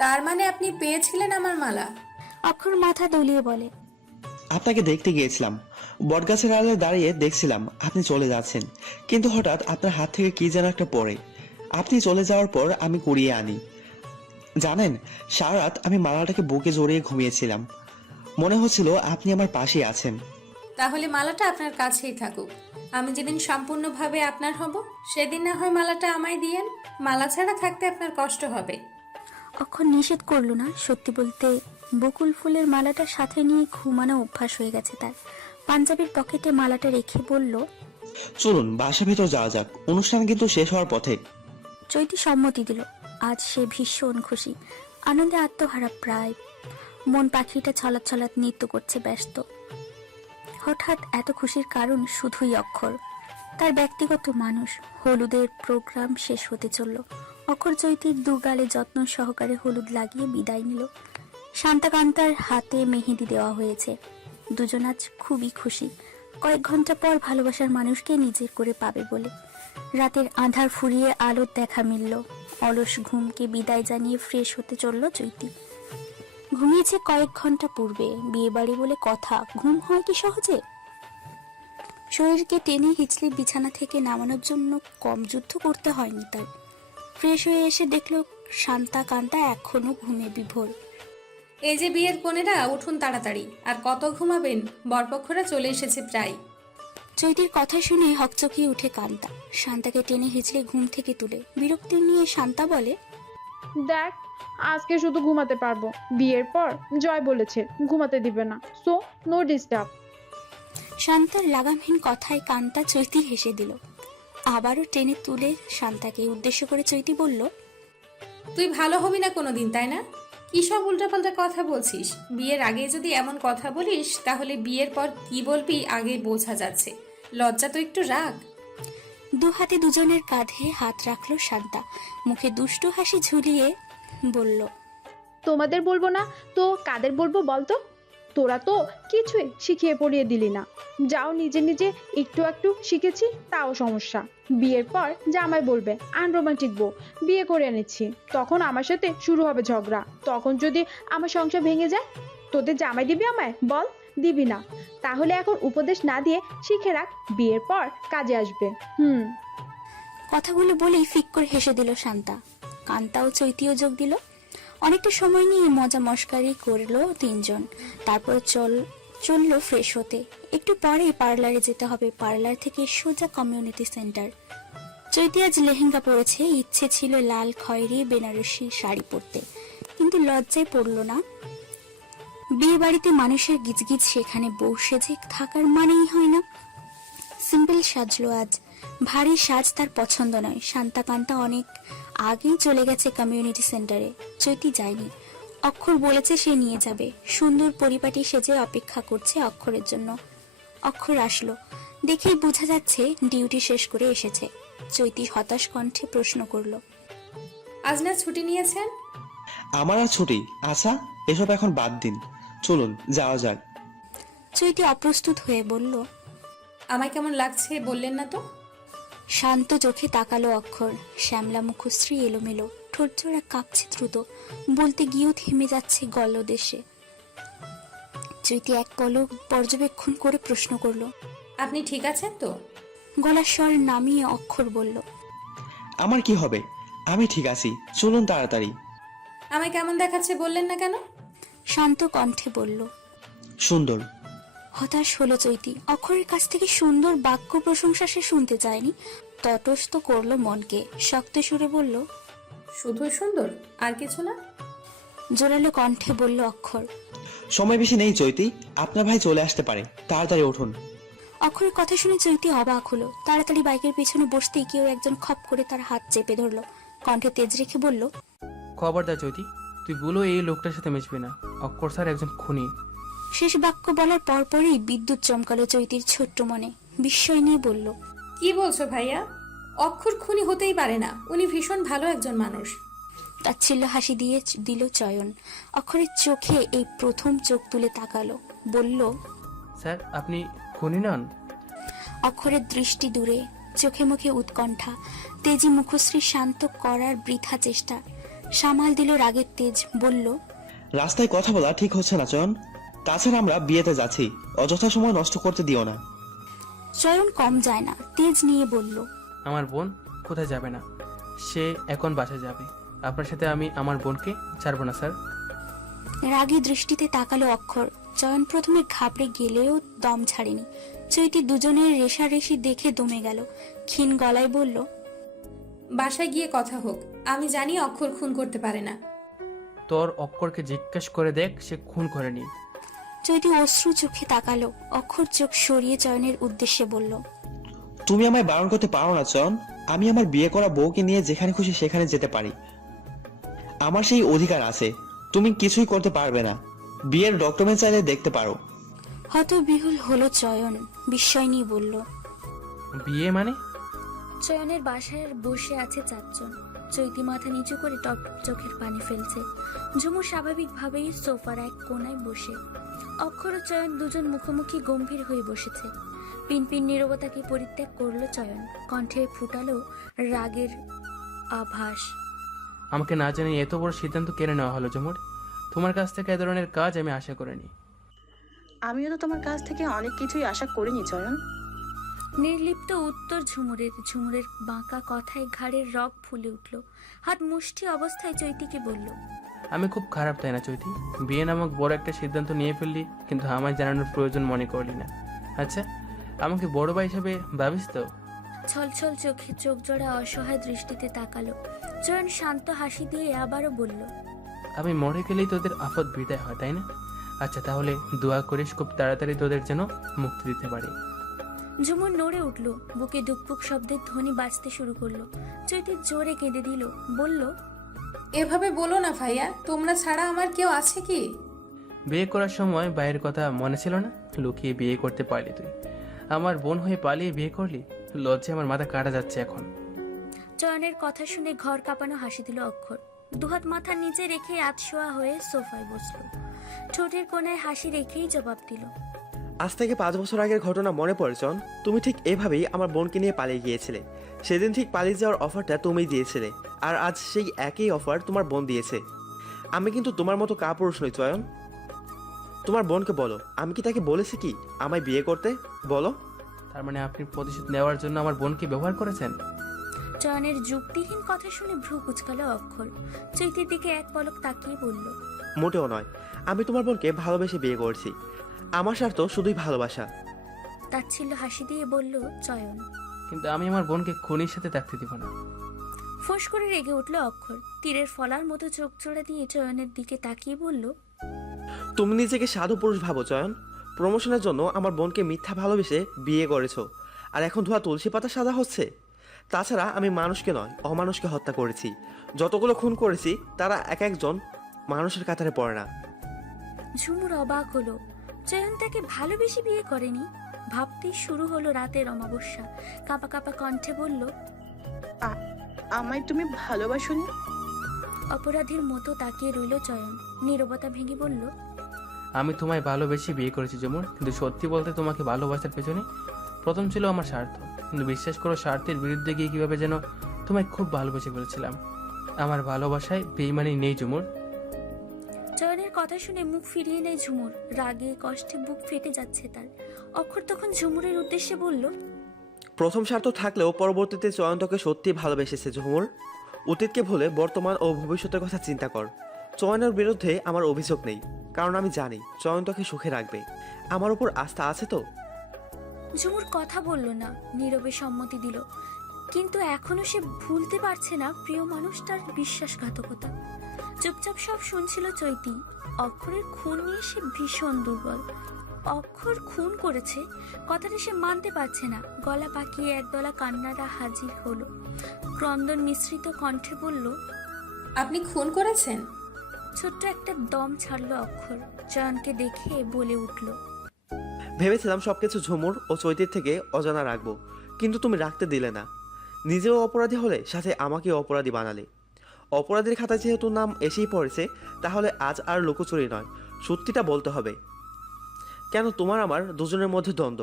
তার মানে আপনি পেয়েছিলেন আমার মালা? অক্ষর মাথা দুলিয়ে বলে, আপনাকে দেখতে গিয়েছিলাম, বটগাছের আড়ালে দাঁড়িয়ে দেখছিলাম আপনি চলে যাচ্ছেন, কিন্তু হঠাৎ আপনার হাত থেকে কি যেন একটা পড়ে। আপনি চলে যাওয়ার পর আমি কুড়িয়ে আনি। জানেন, সারা রাত আমি মালাটাকে বুকে জড়িয়ে ঘুমিয়েছিলাম, মনে হচ্ছিল আপনি আমার পাশেই আছেন। তাহলে মালাটা আপনার কাছেই থাকুক। আমি যেদিন সম্পূর্ণভাবে আপনার হব সেদিন না হয় মালাটা আমায় দিয়েন। মালা ছাড়া থাকতে আপনার কষ্ট হবে। অক্ষর নিষেধ করলো না। সত্যি বলতে বকুল ফুলের মালাটা সাথে নিয়ে ঘুমানো অভ্যাস হয়ে গেছে তার। পাঞ্জাবির পকেটে মালাটা রেখে বলল, চলুন বাসা ভেতর যাওয়া যাক, অনুষ্ঠান কিন্তু শেষ হওয়ার পথে। চৈতি সম্মতি দিল। আজ সে ভীষণ খুশি, আনন্দে আত্মহারা প্রায়। মন পাখিটা ছলাৎ ছলাৎ নৃত্য করছে ব্যস্ত। হঠাৎ এত খুশির কারণ শুধুই অক্ষর, তার ব্যক্তিগত মানুষ। হলুদের প্রোগ্রাম শেষ হতে চলল। অক্ষর চৈতির দুগালে যত্ন সহকারে হলুদ লাগিয়ে বিদায় নিল। শান্তাকান্তার হাতে মেহেদি দেওয়া হয়েছে। দুজন আজ খুবই খুশি, কয়েক ঘন্টা পর ভালোবাসার মানুষকে নিজের করে পাবে বলে। রাতের আঁধার ফুরিয়ে আলোর দেখা মিলল। অলস ঘুমকে বিদায় জানিয়ে ফ্রেশ হতে চলল চৈতি। ঘুমিয়েছে কয়েক ঘন্টা পূর্বে, বিয়ে বাড়ি বলে কথা, ঘুম হয় কি সহজে? শরীরকে টেনে হিচড়ে বিছানা থেকে নামানোর জন্য কম যুদ্ধ করতে হয়নি তার। ফ্রেশ হয়ে এসে দেখলো শান্তাকান্তা এখনো ঘুমে বিভোর। এই যে বিয়ের কনেরা, উঠুন তাড়াতাড়ি, আর কত ঘুমাবেন? বরপক্ষরা চলে এসেছে প্রায়। চৈতির কথা শুনে হকচকিয়ে উঠে কান্তা। শান্তাকে টেনে হিচড়ে ঘুম থেকে তুলে বিরক্তি নিয়ে শান্তা বলে, দেখ, আজকে শুধু ঘুমাতে পারবো, বিয়ের পর জয় বলেছে ঘুমাতে দিবে না, সো নো ডিস্টার্ব। শান্তার লাগামহীন কথায় কান্তা চৈতি হেসে দিল। আবারও টেনে তুলে শান্তাকে উদ্দেশ্য করে চৈতি বলল, তুই ভালো হবি না কোনোদিন, তাই না? কি সব উল্টাপাল্টা কথা বলছিস? বিয়ের আগে যদি এমন কথা বলিস তাহলে বিয়ের পর কি বলবি আগে বোঝা যাচ্ছে। লজ্জা তো একটু রাখ। দু হাতে দুজনের কাঁধে হাত রাখলো শান্তা, মুখে দুষ্টু হাসি ঝুলিয়ে বলল, তোমাদের বলবো না তো কাদের বলবো বলতো? তোরা তো কিছুই শিখিয়ে পড়িয়ে দিলি না। যাও নিজে নিজে একটু একটু শিখেছি, তাও সমস্যা। বিয়ের পর জামাই বলবে আনরোমান্টিক বউ বিয়ে করে এনেছি, তখন আমার সাথে শুরু হবে ঝগড়া। তখন যদি আমার সংসার ভেঙে যায়, তোদের জামাই দিবি আমায়? বল, দিবি না। তাহলে এখন উপদেশ না দিয়ে শিখে রাখ, বিয়ের পর কাজে আসবে। কথাগুলো বলেই ফিক করে হেসে দিল শান্তা। কান্তা ও চৈতিও যোগ দিল। অনেকটা সময় নিয়ে মজা মস্কারি করলো তিনজন। তারপর চললো ফ্রেশ হতে। একটু পরেই পার্লারে যেতে হবে। পার্লার থেকে সোজা কমিউনিটি সেন্টার। চৈতি আজ লেহেঙ্গা পরেছে। ইচ্ছে ছিল লাল খয়েরি বেনারসি শাড়ি পরতে, কিন্তু লজ্জায় পড়লো না। বিয়ে বাড়িতে মানুষের গিজগিজ, সেখানে বউ সেজে থাকার মানেই হয় না। সিম্পল সাজলো আজ। ভারী সাজ তার পছন্দ নয়। শান্তা কান্তা অনেক আগেই চলে গেছে কমিউনিটি সেন্টারে। চৈতি যায়নি। অক্ষর বলেছে সে নিয়ে যাবে। সুন্দর পরিপাটি সেজে অপেক্ষা করছে অক্ষরের জন্য। অক্ষর আসলো। দেখেই বোঝা যাচ্ছে ডিউটি শেষ করে এসেছে। চৈতি হতাশ কণ্ঠে প্রশ্ন করলো, আজ না ছুটি নিয়েছেন? আমার আর ছুটি? আচ্ছা, এসব এখন বাদ দিন, চলুন যাওয়া যাক। চৈতি অপ্রস্তুত হয়ে বলল, আমায় কেমন লাগছে বললেন না তো? শান্ত চোখে তাকালো অক্ষর। শ্যামলা মুখশ্রী এলোমেলো, ঠোঁট জোড়া কাঁপছে দ্রুত। বলতে গিয়েও থেমে যাচ্ছে গলদেশে। চৈতি এক পলক পর্যবেক্ষণ করে প্রশ্ন করলো, আপনি ঠিক আছেন তো? গলার স্বর নামিয়ে অক্ষর বলল, আমার কি হবে, আমি ঠিক আছি, চলুন তাড়াতাড়ি। আমায় কেমন দেখাচ্ছে বললেন না কেন? শান্ত কণ্ঠে বলল, সুন্দর। হতাশ হলো চৈতি। অক্ষরের কাছ থেকে সুন্দর বাক্য প্রশংসা সে শুনতে চায়নি। তটস্থ করলো মনকে। শক্ত সুরে বলল, শুধু সুন্দর, আর কিছু না? জোরালো কণ্ঠে বলল অক্ষর। সময় বেশি নেই চৈতি, আপনার ভাই চলে আসতে পারে, তাড়াতাড়ি উঠুন। অক্ষরের কথা শুনে চৈতি অবাক হলো। তাড়াতাড়ি বাইকের পিছনে বসতেই কেউ একজন খপ করে তার হাত চেপে ধরলো। কণ্ঠে তেজ রেখে বলল, খবরদার চৈতি, তুই বলো এই লোকটার সাথে মিশবি না। অক্ষর স্যার একজন খুনি। শেষ বাক্য বলার পরপরই বিদ্যুৎ চমকালো চৈতির ছোট্ট মনে। বিস্ময় নিয়ে বলল, কি বলছো ভাইয়া? অক্ষর খুনি হতেই পারে না, উনি ভীষণ ভালো একজন মানুষ। তাচ্ছিল্য হাসি দিয়ে দিল চয়ন। অক্ষরের চোখে এই প্রথম চোখ তুলে তাকালো। বলল, স্যার আপনি খুনি নন? অক্ষরের দৃষ্টি দূরে, চোখে মুখে উৎকণ্ঠা। তেজি মুখশ্রী শান্ত করার বৃথা চেষ্টা। সামাল দিল রাগের তেজ। বলল, রাস্তায় কথা বলা ঠিক হচ্ছে না চয়ন, তাছাড়া আমরা বিয়েতে যাচ্ছি, অযথা সময় নষ্ট করতে দিও না। চয়ন কম যায় না, তেজ নিয়ে বলল, আমার বোন কোথায় যাবে না, সে এখন বাসা যাবে। আপনার সাথে আমি আমার বোনকে ছাড়বো না স্যার। রাগী দৃষ্টিতে তাকালো অক্ষর। চয়ন প্রথমে ঘাবড়ে গেলেও দম ছাড়েনি। চৈতি দুজনের রেশারেশি দেখে দমে গেল। ক্ষীণ গলায় বলল, বাসায় গিয়ে কথা হোক। আমি জানি অক্ষর খুন করতে পারে না। তোর অক্ষরকে জিজ্ঞেস করে দেখ, সে খুন করেনি। চৈতি অশ্রু চোখে তাকালো। অক্ষর চোখ সরিয়ে চয়নের উদ্দেশ্যে বলল, তুমি আমায় বারণ করতে পারো না চয়ন, আমি আমার বিয়ে করা বউকে নিয়ে যেখানে খুশি সেখানে যেতে পারি, আমার সেই অধিকার আছে। তুমি কিছুই করতে পারবে না, বিয়ের ডকুমেন্ট চাইলে দেখতে পারো। হতবিহুল হলো চয়ন। বিস্ময় নিয়ে বলল, বিয়ে মানে? চয়নের বাসায় বসে আছে চারজন। চৈতি মাথা নিচু করে টপ চোখের পানি ফেলছে। ঝুমু স্বাভাবিকভাবেই সোফার এক কোনায় বসে। অক্ষর ও চয়ন দুজন মুখোমুখি গম্ভীর হয়ে বসেছে। পিনপিন নীরবতাকে পরিত্যাগ করলো চয়ন। কণ্ঠে ফুটালো রাগের আভাস। আমাকে না জানিয়ে এত বড় সিদ্ধান্ত কেড়ে নেওয়া হলো ঝুমুর। তোমার কাছ থেকে এ ধরনের কাজ আমি আশা করিনি। আমিও তো তোমার কাছ থেকে অনেক কিছুই আশা করিনি চয়ন। নির্লিপ্ত উত্তর ঝুমুরের। ঝুমুরের বাঁকা কথায় ঘাড়ের রগ ফুলে উঠল। হাত মুষ্টি অবস্থায় চৈতিকে বলল, আমি খুব খারাপ তাই না চৈতি? বিয়ে নামক বড় একটা সিদ্ধান্ত নিয়ে ফেললি, কিন্তু আমায় জানানোর প্রয়োজন মনে করলি না। আচ্ছা, আমাকে বড় ভাই হিসাবে ভাবিস তো? ছলছল চোখে চোখ জোড়া অসহায় দৃষ্টিতে তাকালো। চয়ন শান্ত হাসি দিয়ে আবারও বলল, আমি মরে গেলেই তোদের আফত বিদায় হয় তাই না? আচ্ছা তাহলে দোয়া করিস খুব তাড়াতাড়ি তোদের যেন মুক্তি দিতে পারি। ঝুমুর নড়ে উঠল। বুকে দুকপুক শব্দের ধ্বনি বাজতে শুরু করলো। চৈতি জোরে কেঁদে দিল। বলল, এভাবে বলো না ভাইয়া, তোমরা ছাড়া আমার কেউ আছে কি? বিয়ে করার সময় ভাইয়ের কথা মনে ছিল না? লুকিয়ে বিয়ে করতে পারলি তুই, আমার বোন হয়ে পালিয়ে বিয়ে করলি। লজ্জায় আমার মাথা কাটা যাচ্ছে এখন। চয়নের কথা শুনে ঘর কাঁপানো হাসি দিল অক্ষর। দুহাত মাথার নিচে রেখে আতশোয়া হয়ে সোফায় বসলো। ঠোঁটের কোণায় হাসি রেখেই জবাব দিল। আজ থেকে 5 বছর আগের ঘটনা মনে পড়ে জন? তুমি ঠিক এভাবেই আমার বোনকে নিয়ে পালিয়ে গিয়েছিলে। সেদিন ঠিক পালিয়ে যাওয়ার অফারটা তুমিই দিয়েছিলে, আর আজ সেই একই অফার তোমার বোন দিয়েছে। আমি কিন্তু তোমার মতো কাপুরুষ নই চয়ন। তোমার বোনকে বলো, আমি কি তাকে বলেছি কি আমায় বিয়ে করতে? বলো। তার মানে আপনি প্রতিশোধ নেওয়ার জন্য আমার বোনকে ব্যবহার করেছেন? চয়নের যুক্তিহীন কথা শুনে ভ্রু কুচকালো অক্ষর। চৈতির দিকে এক পলক তাকিয়ে বলল, মোটেও নয়, আমি তোমার বোনকে ভালোবেসে বিয়ে করছি। আমার স্বার্থ শুধুই ভালোবাসা। তাচ্ছিল্য হাসি দিয়ে বলল চয়ন। কিন্তু আমি আমার বোনকে খুনির সাথে থাকতে দিব না। ফোঁস করে রেগে উঠল অক্ষর। তীরের ফলার মতো চোখ জোড়া দিয়ে চয়নের দিকে তাকিয়ে বলল, তুমি নিজেকে সাধু পুরুষ ভাবো চয়ন। প্রমোশনের জন্য আমার বোনকে মিথ্যা ভালোবেসে বিয়ে করেছো, আর এখন ধোয়া তুলসী পাতা সাদা হচ্ছে। তাছাড়া আমি মানুষকে নয়, অমানুষকে হত্যা করেছি। যতগুলো খুন করেছি তারা এক একজন মানুষের কাতারে পড়ে না। ঝুমুর অবাক হলো। চয়ন তাকে ভালোবেসে বিয়ে করেনি। ভাবতেই শুরু হলো রাতের অমাবস্যা। কাঁপা কাঁপা কণ্ঠে বলল, আমায় তুমি ভালোবাসোনি? অপরাধীর মতো তাকিয়ে রইল চয়ন। নীরবতা ভেঙে বলল, আমি তোমায় ভালোবেসে বিয়ে করেছি ঝুমুর, কিন্তু সত্যি বলতে তোমাকে ভালোবাসার পেছনে প্রথম ছিল আমার স্বার্থ। কিন্তু বিশ্বাস করো, স্বার্থের বিরুদ্ধে গিয়ে কিভাবে যেন তোমায় খুব ভালোবেসে ফেলেছিলাম। আমার ভালোবাসায় বেইমানি নেই ঝুমুর। চয়নের কথা শুনে মুখ ফিরিয়ে নেয় ঝুমুর। রাগে কষ্টে বুক ফেটে যাচ্ছে তার। অক্ষর তখন ঝুমুরের উদ্দেশ্যে বলল, প্রথম স্বার্থ থাকলেও পরবর্তীতে চয়ন্তকে সত্যি ভালোবেসেছে ঝুমুর। অতীতকে ভুলে বর্তমান ও ভবিষ্যতের কথা চিন্তা কর। চয়নের বিরুদ্ধে আমার অভিযোগ নেই, কারণ আমি জানি চয়ন্তকে সুখে রাখবে। আমার উপর আস্থা আছে তো? ঝুমুর কথা বলল না, নীরবে সম্মতি দিল। কিন্তু এখনো সে ভুলতে পারছে না প্রিয় মানুষটার বিশ্বাসঘাতকতা। চুপচাপ সব শুনছিল চৈতি। অক্ষরের খুন নিয়ে সে ভীষণ দুর্বল। অক্ষর খুন করেছে কথাটা সে মানতে পারছে না। গলা পাকিয়ে একদলা কান্নারা হাজির হলো। ক্রন্দন মিশ্রিত কণ্ঠে বলল, আপনি খুন করেছেন? ছোট্ট একটা দম ছাড়লো অক্ষর। চয়নকে দেখে বলে উঠল, ভেবেছিলাম সবকিছু ঝুমুর ও চৈতির থেকে অজানা রাখবো, কিন্তু তুমি রাখতে দিলে না। নিজেও অপরাধী হলে সাথে আমাকেও অপরাধী বানালে। অপরাধীর খাতায় যেহেতু নাম এসেই পড়েছে, তাহলে আজ আর লুকোচুরি নয়, সত্যিটা বলতে হবে। কেন তোমার আমার দুজনের মধ্যে দ্বন্দ্ব?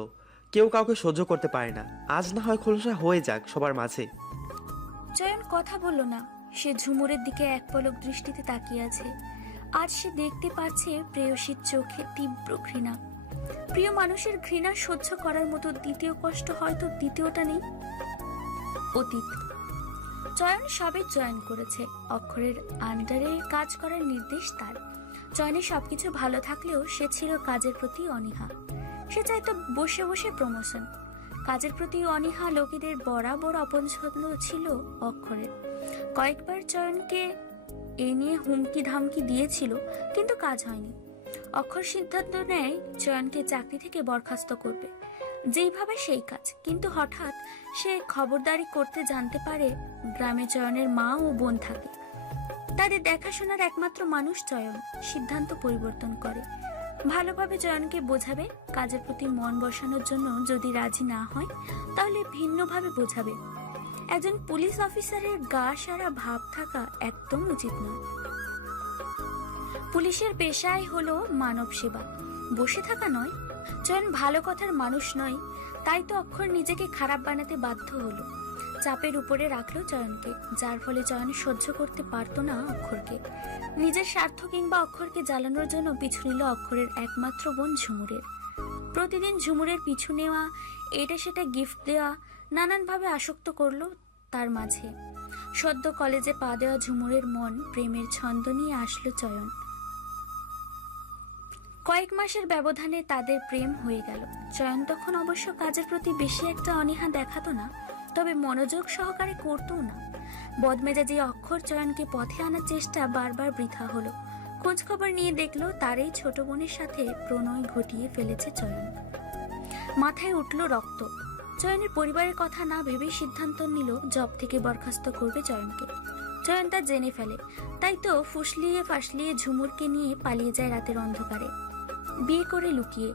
কেউ কাউকে সহ্য করতে পারে না। আজ না হয় খোলসা হয়ে যাক সবার মাঝে। চয়ন কথা বলল না। সে ঝুমুরের দিকে এক পলক দৃষ্টিতে তাকিয়ে আছে। আজ সে দেখতে পাচ্ছে প্রেয়সীর চোখে তীব্র ঘৃণা। প্রিয় মানুষের ঘৃণা সহ্য করার মতো দ্বিতীয় কষ্ট হয়তো দ্বিতীয়টা নেই। অতীত। চয়ন সবে জয়েন করেছে। অক্ষরের আন্ডারে কাজ করার নির্দেশ তার। চয়নের সবকিছু ভালো থাকলেও সে ছিল কাজের প্রতি অনীহা। সে চাইতো বসে বসে প্রমোশন। কাজের প্রতি অনীহা লোকেদের বরাবর অপছন্দ ছিল অক্ষরের। কয়েকবার চয়নকে এ নিয়ে হুমকি ধামকি দিয়েছিল, কিন্তু কাজ হয়নি। অক্ষর সিদ্ধান্ত নেয় চয়নকে চাকরি থেকে বরখাস্ত করবে। যেইভাবে সেই কাজ। কিন্তু হঠাৎ সে খবরদারি করতে জানতে পারে গ্রামে চয়নের মা ও বোন থাকে। তাদের দেখাশোনার একমাত্র মানুষ চয়ন। সিদ্ধান্ত পরিবর্তন করে। ভালোভাবে চয়নকে বোঝাবে। কাজের প্রতি মন বসানোর জন্য যদি রাজি না হয় তাহলে ভিন্নভাবে বোঝাবে। একজন পুলিশ অফিসারের গা সারা ভাব থাকা একদম উচিত নয়। পুলিশের পেশাই হলো মানব সেবা, বসে থাকা নয়। চয়ন ভালো কথার মানুষ নয়, তাই তো অক্ষর নিজেকে খারাপ বানাতে বাধ্য হলো। চাপের উপরে রাখলো চয়নকে, যার ফলে চয়ন সহ্য করতে পারতো না অক্ষরকে। নিজের স্বার্থ কিংবা অক্ষরকে জ্বালানোর জন্য পিছু নিল অক্ষরের একমাত্র বোন ঝুমুরের। প্রতিদিন ঝুমুরের পিছু নেওয়া, এটা সেটা গিফট দেওয়া, নানানভাবে আসক্ত করলো তার মাঝে। সদ্য কলেজে পা দেওয়া ঝুমুরের মন প্রেমের ছন্দ নিয়ে আসলো চয়ন। কয়েক মাসের ব্যবধানে তাদের প্রেম হয়ে গেল। চয়ন তখন অবশ্য কাজের প্রতি বেশি একটা অনীহা দেখাতো না, তবে মনোযোগ সহকারে করতো না। বদমেজাজি অক্ষর চয়নকে পথে আনার চেষ্টা বারবার বৃথা হলো। খোঁজ খবর নিয়ে দেখলো তারই ছোট বোনের সাথে প্রণয় ঘটিয়ে ফেলেছে চয়ন। মাথায় উঠল রক্ত। চয়নের পরিবারের কথা না ভেবেই সিদ্ধান্ত নিল জব থেকে বরখাস্ত করবে চয়নকে। চয়ন তা জেনে ফেলে, তাই তো ফুসলিয়ে ফাসলিয়ে ঝুমুরকে নিয়ে পালিয়ে যায় রাতের অন্ধকারে, বিয়ে করে লুকিয়ে।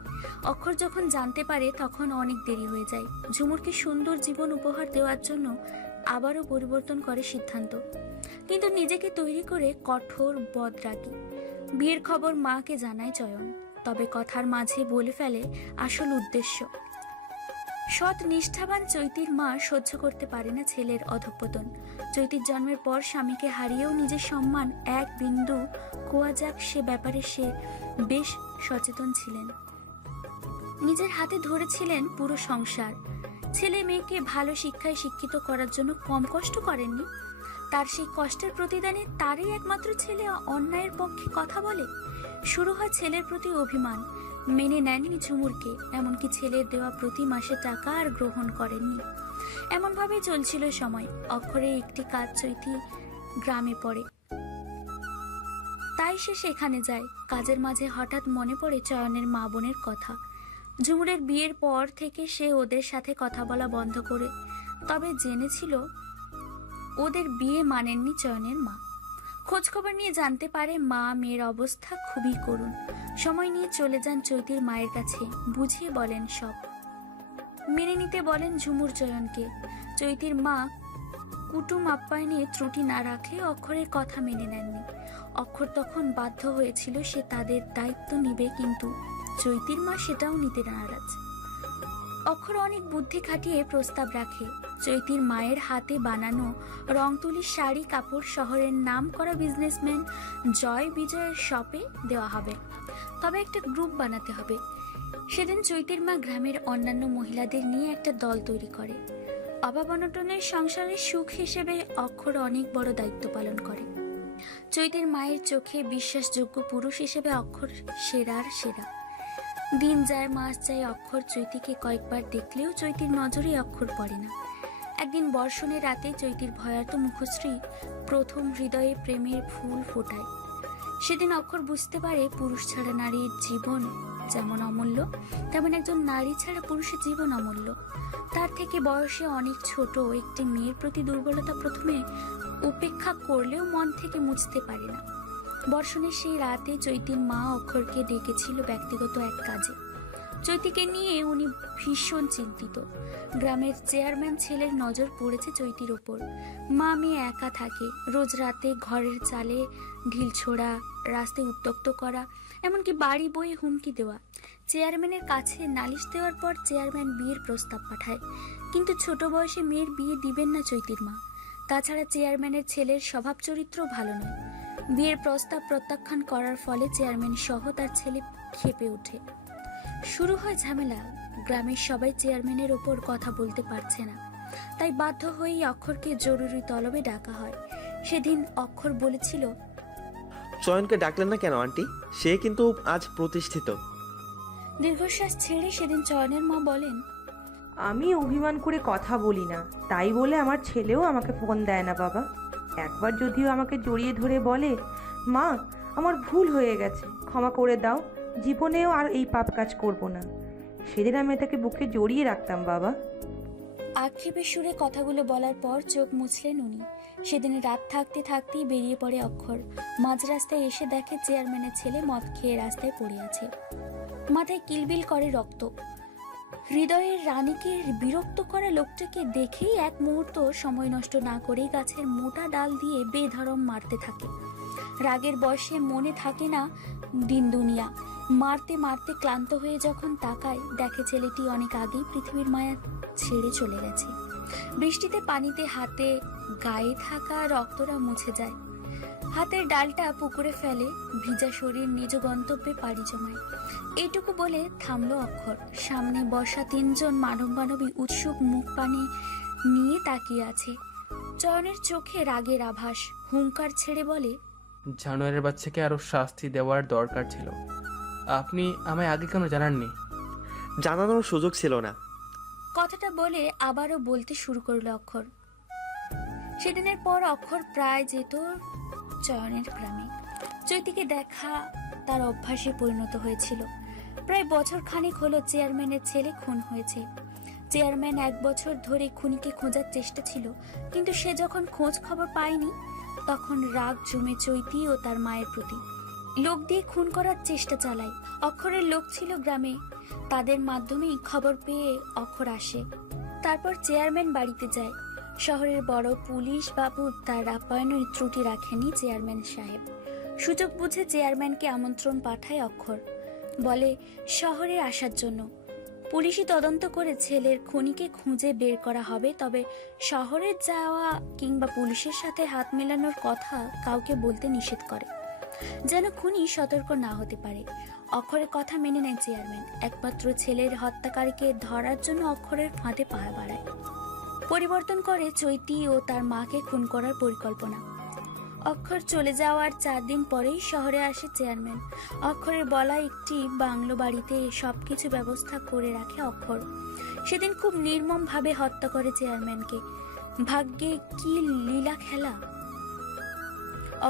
অক্ষর যখন জানতে পারে তখন অনেক দেরি হয়ে যায়। ঝুমুরকে সুন্দর জীবন উপহার দেওয়ার জন্য আবারও পরিবর্তন করে সিদ্ধান্ত, কিন্তু নিজেকে তৈরি করে কঠোর বদরাগী। বিয়ের খবর মাকে জানায় চয়ন, তবে কথার মাঝে বলে ফেলে আসল উদ্দেশ্য। সৎ নিষ্ঠাবান চৈতির মা সহ্য করতে পারে না ছেলের অধঃপতন। চৈতির জন্মের পর স্বামীকে হারিয়েও নিজের সম্মান এক বিন্দু খোয়া যাক সে ব্যাপারে সে বেশ সচেতন ছিলেন। নিজের হাতে ধরেছিলেন পুরো সংসার। ছেলে মেয়েকে ভালো শিক্ষায় শিক্ষিত করার জন্য কম কষ্ট করেননি। তার সেই কষ্টের প্রতিদানে তারই একমাত্র ছেলে অন্যায়ের পক্ষে কথা বলে। শুরু হয় ছেলের প্রতি অভিমান। মেনে নেননি ঝুমুরকে, এমনকি ছেলের দেওয়া প্রতি মাসে টাকা আর গ্রহণ করেননি। এমনভাবেই চলছিল সময়। অক্ষরে একটি কাজ চৈতি গ্রামে পড়ে, তাই সে সেখানে যায়। কাজের মাঝে হঠাৎ মনে পড়ে চয়নের মা বোনের কথা। ঝুমুরের বিয়ের পর থেকে সে ওদের সাথে কথা বলা বন্ধ করে, তবে জেনেছিল ওদের বিয়ে মানেননি চয়নের মা। খোঁজখবর নিয়ে জানতে পারে মা মেয়ের অবস্থা খুবই করুণ। সময় নিয়ে চলে যান চৈতির মায়ের কাছে, বুঝিয়ে বলেন সব। মেনে নিতে বলেন ঝুমুর চয়নকে। চৈতির মা কুটুম আপ্যায়নে ত্রুটি না রাখলে অক্ষরের কথা মেনে নেননি। অক্ষর তখন বাধ্য হয়েছিল সে তাদের দায়িত্ব নিবে, কিন্তু চৈতির মা সেটাও নিতে নারাজ। অক্ষর অনেক বুদ্ধি খাটিয়ে প্রস্তাব রাখে। চৈতির মায়ের হাতে বানানো রং তুলি শাড়ি কাপড় শহরের নাম করা বিজনেসম্যান জয় বিজয়ের শপে দেওয়া হবে, তবে একটা গ্রুপ বানাতে হবে। সেদিন চৈতির মা গ্রামের অন্যান্য মহিলাদের নিয়ে একটা দল তৈরি করে। অভাব অনটনের সংসারের সুখ হিসেবে অক্ষর অনেক বড় দায়িত্ব পালন করে। চৈতির মায়ের চোখে বিশ্বাসযোগ্য পুরুষ হিসেবে অক্ষর সেরার সেরা। দিন যায় মাস যায়, অক্ষর চৈতিকে কয়েকবার দেখলেও চৈতির নজরে অক্ষর পড়ে না। একদিন বর্ষণের রাতে চৈতির ভয়ার্ত মুখশ্রী প্রথম হৃদয়ে প্রেমের ফুল ফোটায়। সেদিন অক্ষর বুঝতে পারে পুরুষ ছাড়া নারীর জীবন যেমন অমূল্য, তেমন একজন নারী ছাড়া পুরুষের জীবন অমূল্য। তার থেকে বয়সে অনেক ছোট একটি মেয়ের প্রতি দুর্বলতা প্রথমে উপেক্ষা করলেও মন থেকে মুছতে পারে না। বর্ষণের সেই রাতে চৈতির মা অক্ষরকে ডেকেছিল ব্যক্তিগত এক কাজে। চৈতিকে নিয়ে উনি ভীষণ চিন্তিত। গ্রামের চেয়ারম্যান ছেলের নজর পড়েছে চৈতির ওপর। মা মেয়ে একা থাকে, রোজ রাতে ঘরের চালে ঢিল ছোড়া, রাস্তায় উত্ত্যক্ত করা, এমনকি বাড়ি বয়ে হুমকি দেওয়া। চেয়ারম্যানের কাছে নালিশ দেওয়ার পর চেয়ারম্যান বিয়ের প্রস্তাব পাঠায়, কিন্তু ছোট বয়সে মেয়ের বিয়ে দিবেন না চৈতির মা। তাছাড়া চেয়ারম্যানের ছেলের স্বভাব চরিত্র ভালো নয়। বিয়ের প্রস্তাব প্রত্যাখ্যান করার ফলে চেয়ারম্যান সহ তার ছেলে ক্ষেপে ওঠে। শুরু হয় ঝামেলা। গ্রামের সবাই চেয়ারম্যানের ওপর কথা বলতে পারছে না, তাই বাধ্য হয়েই অক্ষরকে জরুরি তলবে ডাকা হয়। সেদিন অক্ষর বলেছিল, চয়নকে ডাকলেন না কেন আন্টি? সে কিন্তু আজ প্রতিষ্ঠিত। দীর্ঘশ্বাস ছেড়ে সেদিন চয়নের মা বলেন, আমি অভিমান করে কথা বলি না, তাই বলে আমার ছেলেও আমাকে ফোন দেয় না বাবা। একবার যদিও আমাকে জড়িয়ে ধরে বলে, মা আমার ভুল হয়ে গেছে, ক্ষমা করে দাও, জীবনেও আর এই পাপ কাজ করব না। সেদিন আমি তাকে বুকে জড়িয়ে রাখতাম বাবা। আক্ষেপের সুরে কথাগুলো বলার পর চোখ মুছলেন উনি। সেদিন রাত থাকতে থাকতেই বেরিয়ে পড়ে অক্ষর। মাঝ রাস্তায় এসে দেখে চেয়ারম্যানের ছেলে মদ খেয়ে রাস্তায় পড়ে আছে, মাথায় কিলবিল করে রক্ত। হৃদয়ের রানীকে বিরক্ত করা লোকটাকে দেখেই এক মুহূর্ত সময় নষ্ট না করেই গাছের মোটা ডাল দিয়ে বেধরম মারতে থাকে। রাগের বয়সে মনে থাকে না দিন দুনিয়া। মারতে মারতে ক্লান্ত হয়ে যখন তাকায়, দেখে ছেলেটি অনেক আগেই পৃথিবীর মায়া ছেড়ে চলে গেছে। বৃষ্টিতে পানিতে হাতে গায়ে থাকা রক্তটা মুছে যায়। হাতের ডালটা পুকুরে ফেলে, ভিজা শরীর নিজ গন্তব্যে পাড়ি জমায়। এইটুকু বলে থামলো অক্ষর। সামনে বসা তিনজন মানব মানবী উৎসুক মুখ পানে নিয়ে তাকিয়ে আছে। চয়নের চোখে রাগের আভাস। হুঙ্কার ছেড়ে বলে, জানোয়ারের বাচ্চাকে আরো শাস্তি দেওয়ার দরকার ছিল। আপনি আমায় আগে কেন জানাননি? জানানোর সুযোগ ছিল না। কথাটা বলে আবারও বলতে শুরু করলো অক্ষর। সেদিনের পর অক্ষর প্রায় যেত চয়নের গ্রামে। চৈতিকে দেখা তার অভ্যাসে পরিণত হয়েছিল। প্রায় বছর খানেক হলো চেয়ারম্যানের ছেলে খুন হয়েছে। চেয়ারম্যান 1 বছর ধরে খুনিকে খোঁজার চেষ্টা ছিল, কিন্তু সে যখন খোঁজ খবর পায়নি তখন রাগ জমে চৈতি ও তার মায়ের প্রতি। লোক দিয়ে খুন করার চেষ্টা চালায়। অক্ষরের লোক ছিল গ্রামে, তাদের মাধ্যমেই খবর পেয়ে অক্ষর আসে। তারপর চেয়ারম্যান বাড়িতে যায়। শহরের বড় পুলিশ বাবু তার আপ্যায়নের ত্রুটি রাখেনি চেয়ারম্যান সাহেব। সুযোগ বুঝে চেয়ারম্যানকে আমন্ত্রণ পাঠায় অক্ষর, বলে শহরে আসার জন্য। পুলিশি তদন্ত করে ছেলের খুনিকে খুঁজে বের করা হবে, তবে শহরে যাওয়া কিংবা পুলিশের সাথে হাত মেলানোর কথা কাউকে বলতে নিষেধ করে, যেন খুনি সতর্ক না হতে পারে। অক্ষরের কথা মেনে নেয় চেয়ারম্যান। একমাত্র ছেলের হত্যাকারীকে ধরার জন্য অক্ষরের ফাঁদে পা বাড়ায়। পরিবর্তন করে চৈতি ও তার মাকে খুন করার পরিকল্পনা। অক্ষর চলে যাওয়ার 4 দিন পরেই শহরে আসে চেয়ারম্যান। অক্ষরের বলা একটি বাংলো বাড়িতে সবকিছু ব্যবস্থা করে রাখে অক্ষর। সেদিন খুব নির্মমভাবে হত্যা করে চেয়ারম্যানকে। ভাগ্যে কি লীলা খেলা!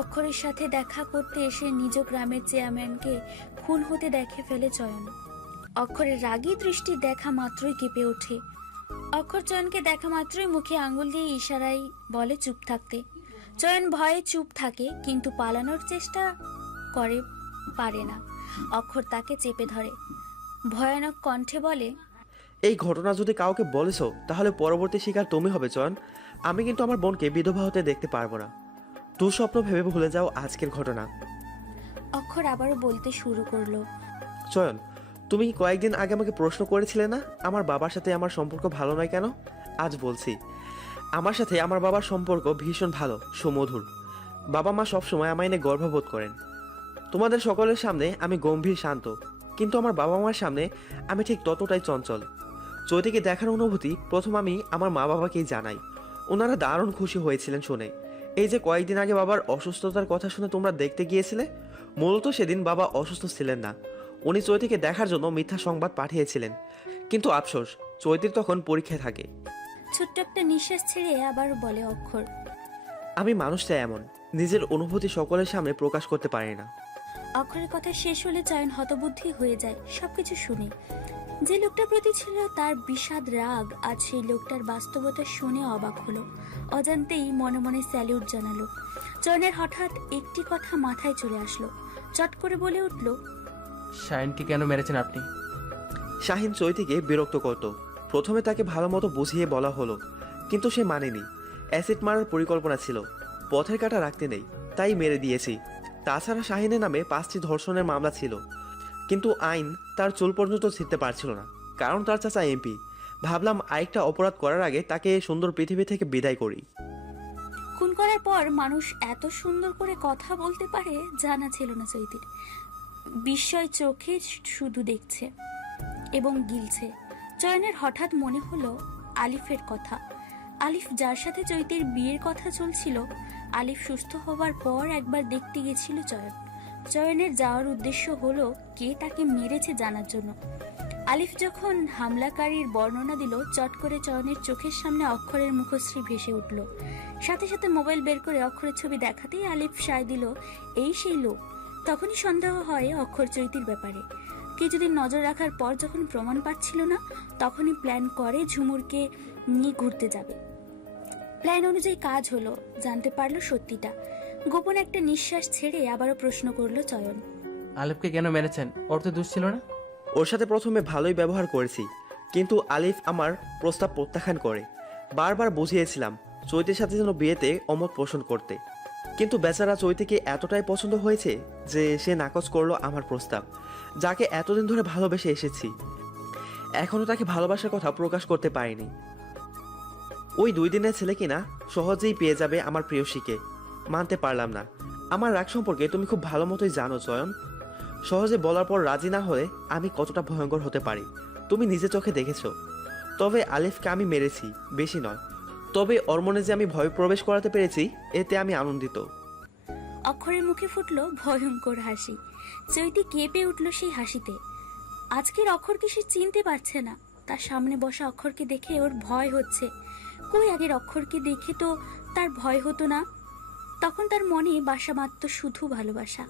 অক্ষরের সাথে দেখা করতে এসে নিজ গ্রামের চেয়ারম্যানকে খুন হতে দেখে ফেলে চয়ন। অক্ষরের রাগী দৃষ্টি দেখা মাত্রই কেঁপে ওঠে। অক্ষর চয়নকে দেখা মাত্রই মুখে আঙুল দিয়ে ইশারায় বলে চুপ থাকতে। চয়ন ভয়ে চুপ থাকে, কিন্তু পালানোর চেষ্টা করে, পারে না। অক্ষর তাকে চেপে ধরে, ভয়ানক কণ্ঠে বলে, এই ঘটনা যদি কাউকে বলেছো তাহলে পরবর্তী শিকার তুমি হবে চয়ন। আমি কিন্তু আমার বোনকে বিধবা হতে দেখতে পারবো না। দুঃস্বপ্ন ভেবে ভুলে যাও আজকের ঘটনা। অক্ষর আবারও বলতে শুরু করলো, চয়ন, তুমি কয়েকদিন আগে আমাকে প্রশ্ন করেছিলে না আমার বাবার সাথে আমার সম্পর্ক ভালো নয় কেন? আজ বলছি, আমার সাথে আমার বাবার সম্পর্ক ভীষণ ভালো, সুমধুর। বাবা মা সবসময় আমায় নিয়ে গর্ববোধ করেন। তোমাদের সকলের সামনে আমি গম্ভীর শান্ত, কিন্তু আমার বাবা মার সামনে আমি ঠিক ততটাই চঞ্চল। চৈতিকে দেখার অনুভূতি প্রথম আমি আমার মা বাবাকেই জানাই। ওনারা দারুণ খুশি হয়েছিলেন শুনে। এই যে কয়েকদিন আগে বাবার অসুস্থতার কথা শুনে তোমরা দেখতে গিয়েছিলে, মূলত সেদিন বাবা অসুস্থ ছিলেন না। উনি চৈতিকে দেখার জন্য মিথ্যা সংবাদ পাঠিয়েছিলেন, কিন্তু আফসোস চৈতির তখন পরীক্ষায় থাকে। ছোট্ট একটা নিঃশ্বাস ছেড়ে আবার বলে অক্ষর, আমি মানুষটা এমন, নিজের অনুভূতি সকলের সামনে প্রকাশ করতে পারি না। অক্ষরের কথা শেষ হলে চয়ন হতবুদ্ধি হয়ে যায় সবকিছু শুনে। যে লোকটার প্রতি ছিল তার বিষাদ রাগ, আজ সেই লোকটার বাস্তবতা শুনে অবাক হলো। অজান্তেই মনে মনে স্যালিউট জানালো। চয়নের হঠাৎ একটি কথা মাথায় চলে আসলো। চট করে বলে উঠল, শাহিনকে কেন মেরেছেন আপনি? শাহিন চৈতিকে বিরক্ত করত। প্রথমে তাকে ভালো মতো বুঝিয়ে বলা হলো, কিন্তু সে মানেনি। অ্যাসিড মারার পরিকল্পনা ছিল, পথের কাটা রাখতে নেই, তাই মেরে দিয়েছি। তাছাড়া শাহিনের নামে 5টি ধর্ষণের মামলা ছিল, কিন্তু আইন তার চুল পর্যন্ত ছিঁড়তে পারছিল না, কারণ তার চাচা এমপি। ভাবলাম আরেকটা অপরাধ করার আগে তাকে সুন্দর পৃথিবী থেকে বিদায় করি। খুন করার পর মানুষ এত সুন্দর করে কথা বলতে পারে জানা ছিল না চৈতির। বিস্ময় চোখে শুধু দেখছে এবং গিলছে। চয়নের হঠাৎ মনে হলো আলিফের কথা। আলিফ যার সাথে চৈতির বিয়ের কথা চলছিল, আলিফ সুস্থ হবার পর একবার দেখতে গেছিল চয়ন। চয়নের যাওয়ার উদ্দেশ্য হলো কে তাকে মেরেছে জানার জন্য। আলিফ যখন হামলাকারীর বর্ণনা দিল, চট করে চয়নের চোখের সামনে অক্ষরের মুখশ্রী ভেসে উঠল। সাথে সাথে মোবাইল বের করে অক্ষরের ছবি দেখাতেই আলিফ সায় দিল, এই সেই লোক। তখনই সন্দেহ হয় অক্ষর চৈতির ব্যাপারে। কিছুদিন নজর রাখার পর যখন প্রমাণ পাচ্ছিল না, তখনই প্ল্যান করে ঝুমুরকে নিয়ে ঘুরতে যাবে। প্ল্যান অনুযায়ী কাজ হলো, জানতে পারলো সত্যিটা। গোপন একটা নিঃশ্বাস ছেড়ে আবারও প্রশ্ন করলো চয়ন, আলিফকে কেন মেরেছেন? ওর তো দোষ ছিল না। ওর সাথে প্রথমে ভালোই ব্যবহার করেছি, কিন্তু আলিফ আমার প্রস্তাব প্রত্যাখ্যান করে। বারবার বুঝিয়েছিলাম চৈতির সাথে যেন বিয়েতে অমত পোষণ করতে, কিন্তু বেচারা চৈতিকে এতটাই পছন্দ হয়েছে যে সে নাকচ করলো আমার প্রস্তাব, যাকে এতদিন ধরে ভালোবেসে এসেছি। এখনো তাকে ভালোবাসার কথা প্রকাশ করতে পারিনি। ওই 2 দিনের ছেলে কিনা সহজেই পেয়ে যাবে আমার প্রিয়সীকে। মানতে পারলাম না। আমার রাগ সম্পর্কে তুমি খুব ভালো মতোই জানো চয়ন। সহজে বলার পর রাজি না হলে আমি কতটা ভয়ঙ্কর হতে পারি তুমি নিজে চোখে দেখেছো। তবে আলিফকে আমি মেরেছি, বেশি নয়, তবে ওর মনে যে আমি ভয় প্রবেশ করাতে পেরেছি এতে আমি আনন্দিত। অক্ষরের মুখে ফুটলো ভয়ঙ্কর হাসি। চৈতি কেঁপে উঠল সেই হাসিতে। আজকের অক্ষরকে সে চিনতে পারছে না। তার সামনে বসা অক্ষরকে দেখে ওর ভয় হচ্ছে। কই আগের অক্ষরকে দেখে তো তার ভয় হতো না। তখন তার মনে বাসা মাত্র শুধু ভালোবাসা।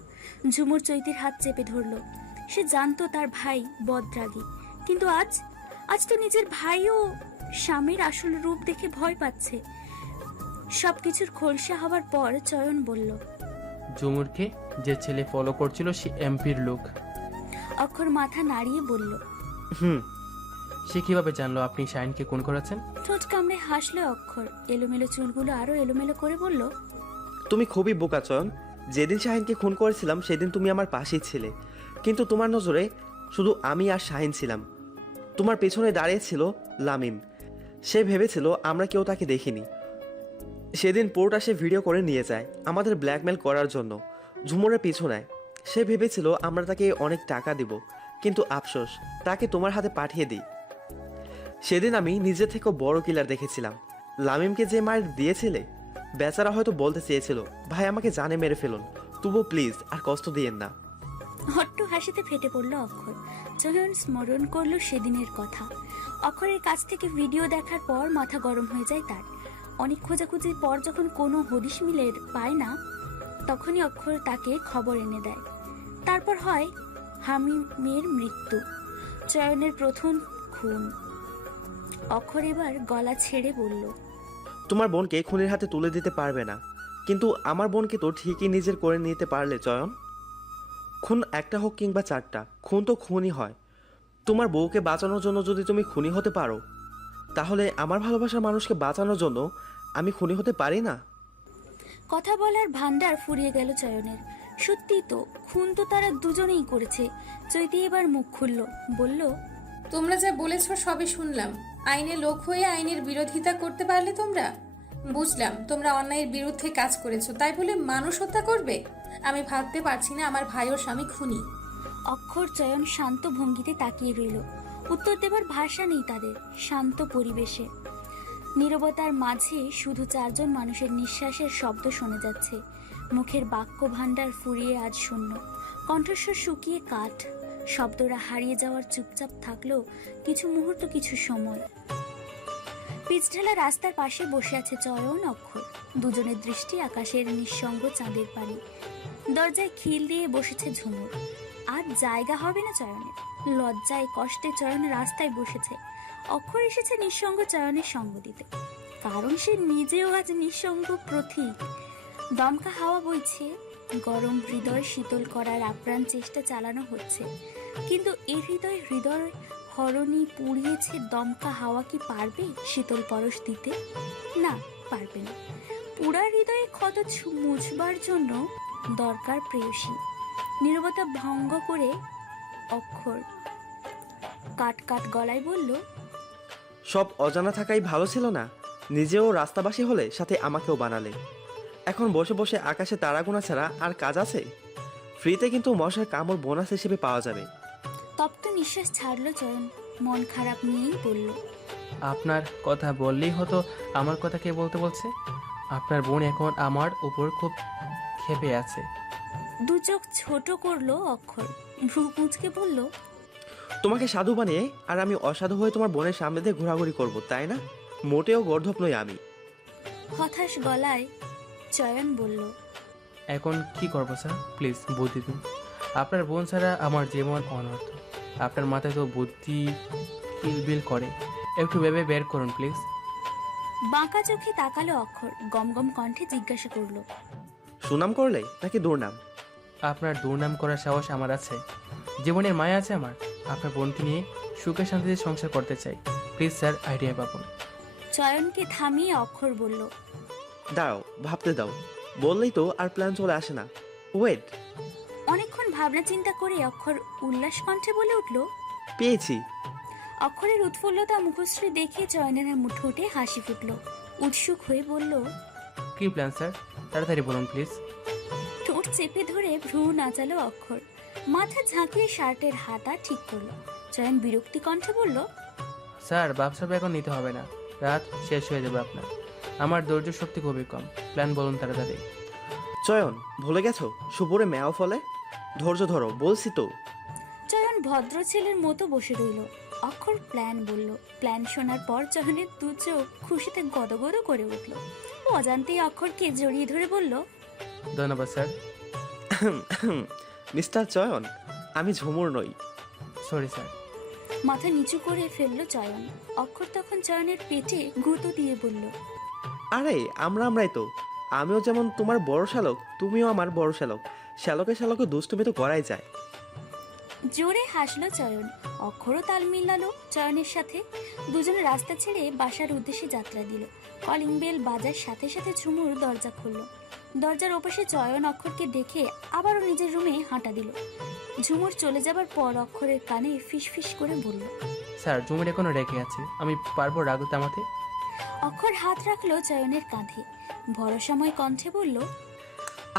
ঝুমুর চৈতির হাত চেপে ধরল। সে জানতো তার ভাই বদরাগী, কিন্তু আজ তো নিজের ভাইও স্বামীর আসল রূপ দেখে ভয় পাচ্ছে। সবকিছুর খোলসা হবার পর চয়ন বলল, ঝুমুরকে যে ছেলে ফলো করছিল সে এমপির লোক। অক্ষর মাথা নাড়িয়ে বলল, সে কিভাবে জানলো আপনি শাহিনকে খুন করেছেন? ঠোঁট কামড়ে হাসলো অক্ষর। এলোমেলো চুলগুলো আরো এলোমেলো করে বলল, তুমি খুবই বোকা চয়ন। যেদিন শাহিনকে খুন করেছিলাম সেদিন তুমি আমার পাশেই ছিলে, কিন্তু তোমার নজরে শুধু আমি আর শাহিন ছিলাম। তোমার পেছনে দাঁড়িয়ে ছিল লামিম। সে ভেবেছিল আমরা কেউ তাকে দেখিনি। সেদিন পোর্ট সে ভিডিও করে নিয়ে যায় আমাদের ব্ল্যাকমেল করার জন্য, ঝুমুরের পিছনে। সে ভেবেছিল আমরা তাকে অনেক টাকা দিব, কিন্তু আফসোস তাকে তোমার হাতে পাঠিয়ে দিই। সেদিন আমি নিজে থেকেও বড় কিলার দেখেছিলাম। লামিমকে যে মার দিয়েছিলে, বেচারা হয়তো বলতে চেয়েছিল ভাই আমাকে জানে মেরে ফেলুন, তবু প্লিজ আর কষ্ট দিয়েন না। হট্ট হাসিতে ফেটে পড়ল অক্ষর। চয়ন স্মরণ করলো সেদিনের কথা। অক্ষরের কাছ থেকে ভিডিও দেখার পর মাথা গরম হয়ে যায় তার। অনেক খোঁজাখুঁজির পর যখন কোনো হদিশ মিলের পায় না, তখনই অক্ষর তাকে খবর এনে দেয়। তারপর হয় হামিমের মৃত্যু, চয়নের প্রথম খুন। অক্ষর এবার গলা ছেড়ে বলল, তোমার বোনকে খুনের হাতে তুলে দিতে পারবে না, কিন্তু আমার বোনকে তো ঠিকই নিজের করে নিতে পারলে চয়ন। খুন একটা হোক কিংবা চারটা, খুন তো খুনই হয়। তোমার বউকে বাঁচানোর জন্য যদি তুমি খুনি হতে পারো, তাহলে আমার ভালোবাসার মানুষকে বাঁচানোর জন্য আমি খুনি হতে পারি না? কথা বলার ভান্ডার ফুরিয়ে গেল চয়নের। সত্যি তো, খুন তো তারা দুজনেই করেছে। চৈতি এবার মুখ খুলল, বলল, তোমরা যা বলেছো সবই শুনলাম। আইনের লোক হয়ে আইনের বিরোধিতা করতে পারলে তোমরা? বুঝলাম তোমরা অন্যায়ের বিরুদ্ধে কাজ করেছো, তাই বলে মানুষ হত্যা করবে? আমি ভাবতে পারছি না আমার ভাই ও স্বামী খুনি। অক্ষর চয়ন শান্ত ভঙ্গিতে তাকিয়ে রইল। উত্তর দেবার ভাষা নেই তাদের। শান্ত পরিবেশে নীরবতার মাঝে শুধু চারজন মানুষের নিঃশ্বাসের শব্দ শোনা যাচ্ছে। মুখের বাক্য ভাণ্ডার ফুরিয়ে আজ শূন্য, কণ্ঠস্বর শুকিয়ে কাঠ। শব্দরা হারিয়ে যাওয়ার চুপচাপ থাকলেও কিছু মুহূর্ত, কিছু সময়। পিচঢালা রাস্তার পাশে বসে আছে চয়ন, অক্ষর। দুজনের দৃষ্টি আকাশের নিঃসঙ্গ চাঁদের পানে। দরজায় খিল দিয়ে বসেছে ঝুমুর। আজ জায়গা হবে না চয়নের। লজ্জায় কষ্টে চয়ন রাস্তায় বসেছে। অক্ষর এসেছে নিঃসঙ্গ চয়নের সঙ্গ দিতে, কারণ সে নিজেও আজ নিঃসঙ্গ প্রতীক। দমকা হাওয়া বইছে, গরম হৃদয় শীতল করার আপ্রাণ চেষ্টা চালানো হচ্ছে, কিন্তু এই হৃদয় হরণী পুড়িয়েছে। দমকা হাওয়া কি পারবে শীতল পরশ দিতে? না, পারবে না। পুরা হৃদয়ে ক্ষত মুছবার জন্য দরকার প্রেয়সী। নীরবতা ভঙ্গ করে অক্ষর কাট কাট গলায় বলল, সব অজানা থাকাই ভালো ছিল না? নিজেও রাস্তাবাসী হলে, সাথে আমাকেও বানালে। এখন বসে বসে আকাশে তারা গোনা ছাড়া আর কাজ আছে? ফ্রিতে কিন্তু মশার কামড় বোনাস হিসেবে পাওয়া যাবে। তপ্ত নিঃশ্বাস ছাড়ল চয়ন, মন খারাপ নিয়েই বলল, আপনার কথা বললেই হতো, আমার কথা কে বলতে বলছে? আপনার বোন এখন আমার উপর খুব ক্ষেপে আছে। দু চোখ ছোট করলো অক্ষর, ভ্রু কুঁচকে বলল, তোমাকে সাধু বানিয়ে আর আমি অসাধু হয়ে তোমার বোনের সামনে দিয়ে ঘোরাঘুরি করব, তাই না? মোটেও গর্ধপ নই আমি। হতাশ গলায় চয়ন বলল, এখন কি করবো স্যার, প্লিজ বুদ্ধি দিন। আপনার বোন ছাড়া আমার জীবন অনর্থ। আপনার মাথায় তো বুদ্ধি কিলবিল করে, একটু ভেবে বের করুন প্লিজ। বাঁকা চোখে তাকালো অক্ষর, গমগম কণ্ঠে জিজ্ঞাসা করলো, সুনাম করলে নাকি দুর্নাম? আপনার দুর্নাম করার সাহস আমার আছে। জীবনের মায়া আছে আমার। আপনার বোনকে নিয়ে সুখে শান্তিতে সংসার করতে চাই। প্লিজ স্যার, আইডিয়া পাবন। চয়নকে থামিয়ে অক্ষর বলল, দাঁড়াও, ভাবতে দাও। বললেই তো আর প্ল্যান চলে আসে না। ওয়েট। অনেকক্ষণ ভাবনা চিন্তা করে অক্ষর উল্লাস কণ্ঠে বলে উঠল, পেয়েছি। অক্ষরের উৎফুল্লতা মুখশ্রী দেখে চয়নের ঠোঁটে হাসি ফুটল। উৎসুক হয়ে বলল, কি প্ল্যান স্যার, তাড়াতাড়ি বলুন প্লিজ। ঠোঁট চেপে ধরে ভ্রু নাচালো অক্ষর, মাথা ঝাঁকিয়ে শার্টের হাতা ঠিক করলো। চয়ন বিরক্তি কণ্ঠে বলল, স্যার ব্যবসা এখন নিতে হবে না, রাত শেষ হয়ে যাবে আপনার। আমার ধৈর্য শক্তি খুবই কম। প্ল্যান বলুন তাড়াতাড়ি। চয়ন, ভুলে গেছো সুপুরে মেয়াও ফলে? ধৈর্য ধরো, বলছি তো। চয়ন ভদ্র ছেলের মতো বসে রইল। অক্ষর প্ল্যান বলল। প্ল্যান শোনার পর চয়নের দু চোখ খুশিতে গদগদ করে উঠল। অজান্তেই অক্ষরকে জড়িয়ে ধরে বলল, ধন্যবাদ স্যার। মিস্টার চয়ন, আমি ঝুমুর নই। Sorry sir. মাথা নিচু করে ফেললো চয়ন। অক্ষর তখন চয়নের পেটে গুঁতো দিয়ে বলল, আরে আমরাই তো। আমিও যেমন তোমার বড় শ্যালক, তুমিও আমার বড় শ্যালক। শ্যালকে শ্যালকে দুষ্টুমি তো করাই যায়। জোরে হাসলো চয়ন। অক্ষরও তাল মিলালো চয়নের সাথে। দুজনে রাস্তা ছেড়ে বাসার উদ্দেশ্যে যাত্রা দিল। কলিং বেল বাজার সাথে সাথে ঝুমুর দরজা খুলল। দরজার ওপাশে চয়ন অক্ষরকে দেখে আবারও নিজের রুমে হাঁটা দিল। ঝুমুর চলে যাবার পর অক্ষরের কানে ফিসফিস করে বলল, স্যার ঝুমুর এখনো রেখে আছে, আমি পারবো রাগ থামাতে? অক্ষর হাত রাখলো চয়নের কাঁধে, ভরসাময় কণ্ঠে বলল,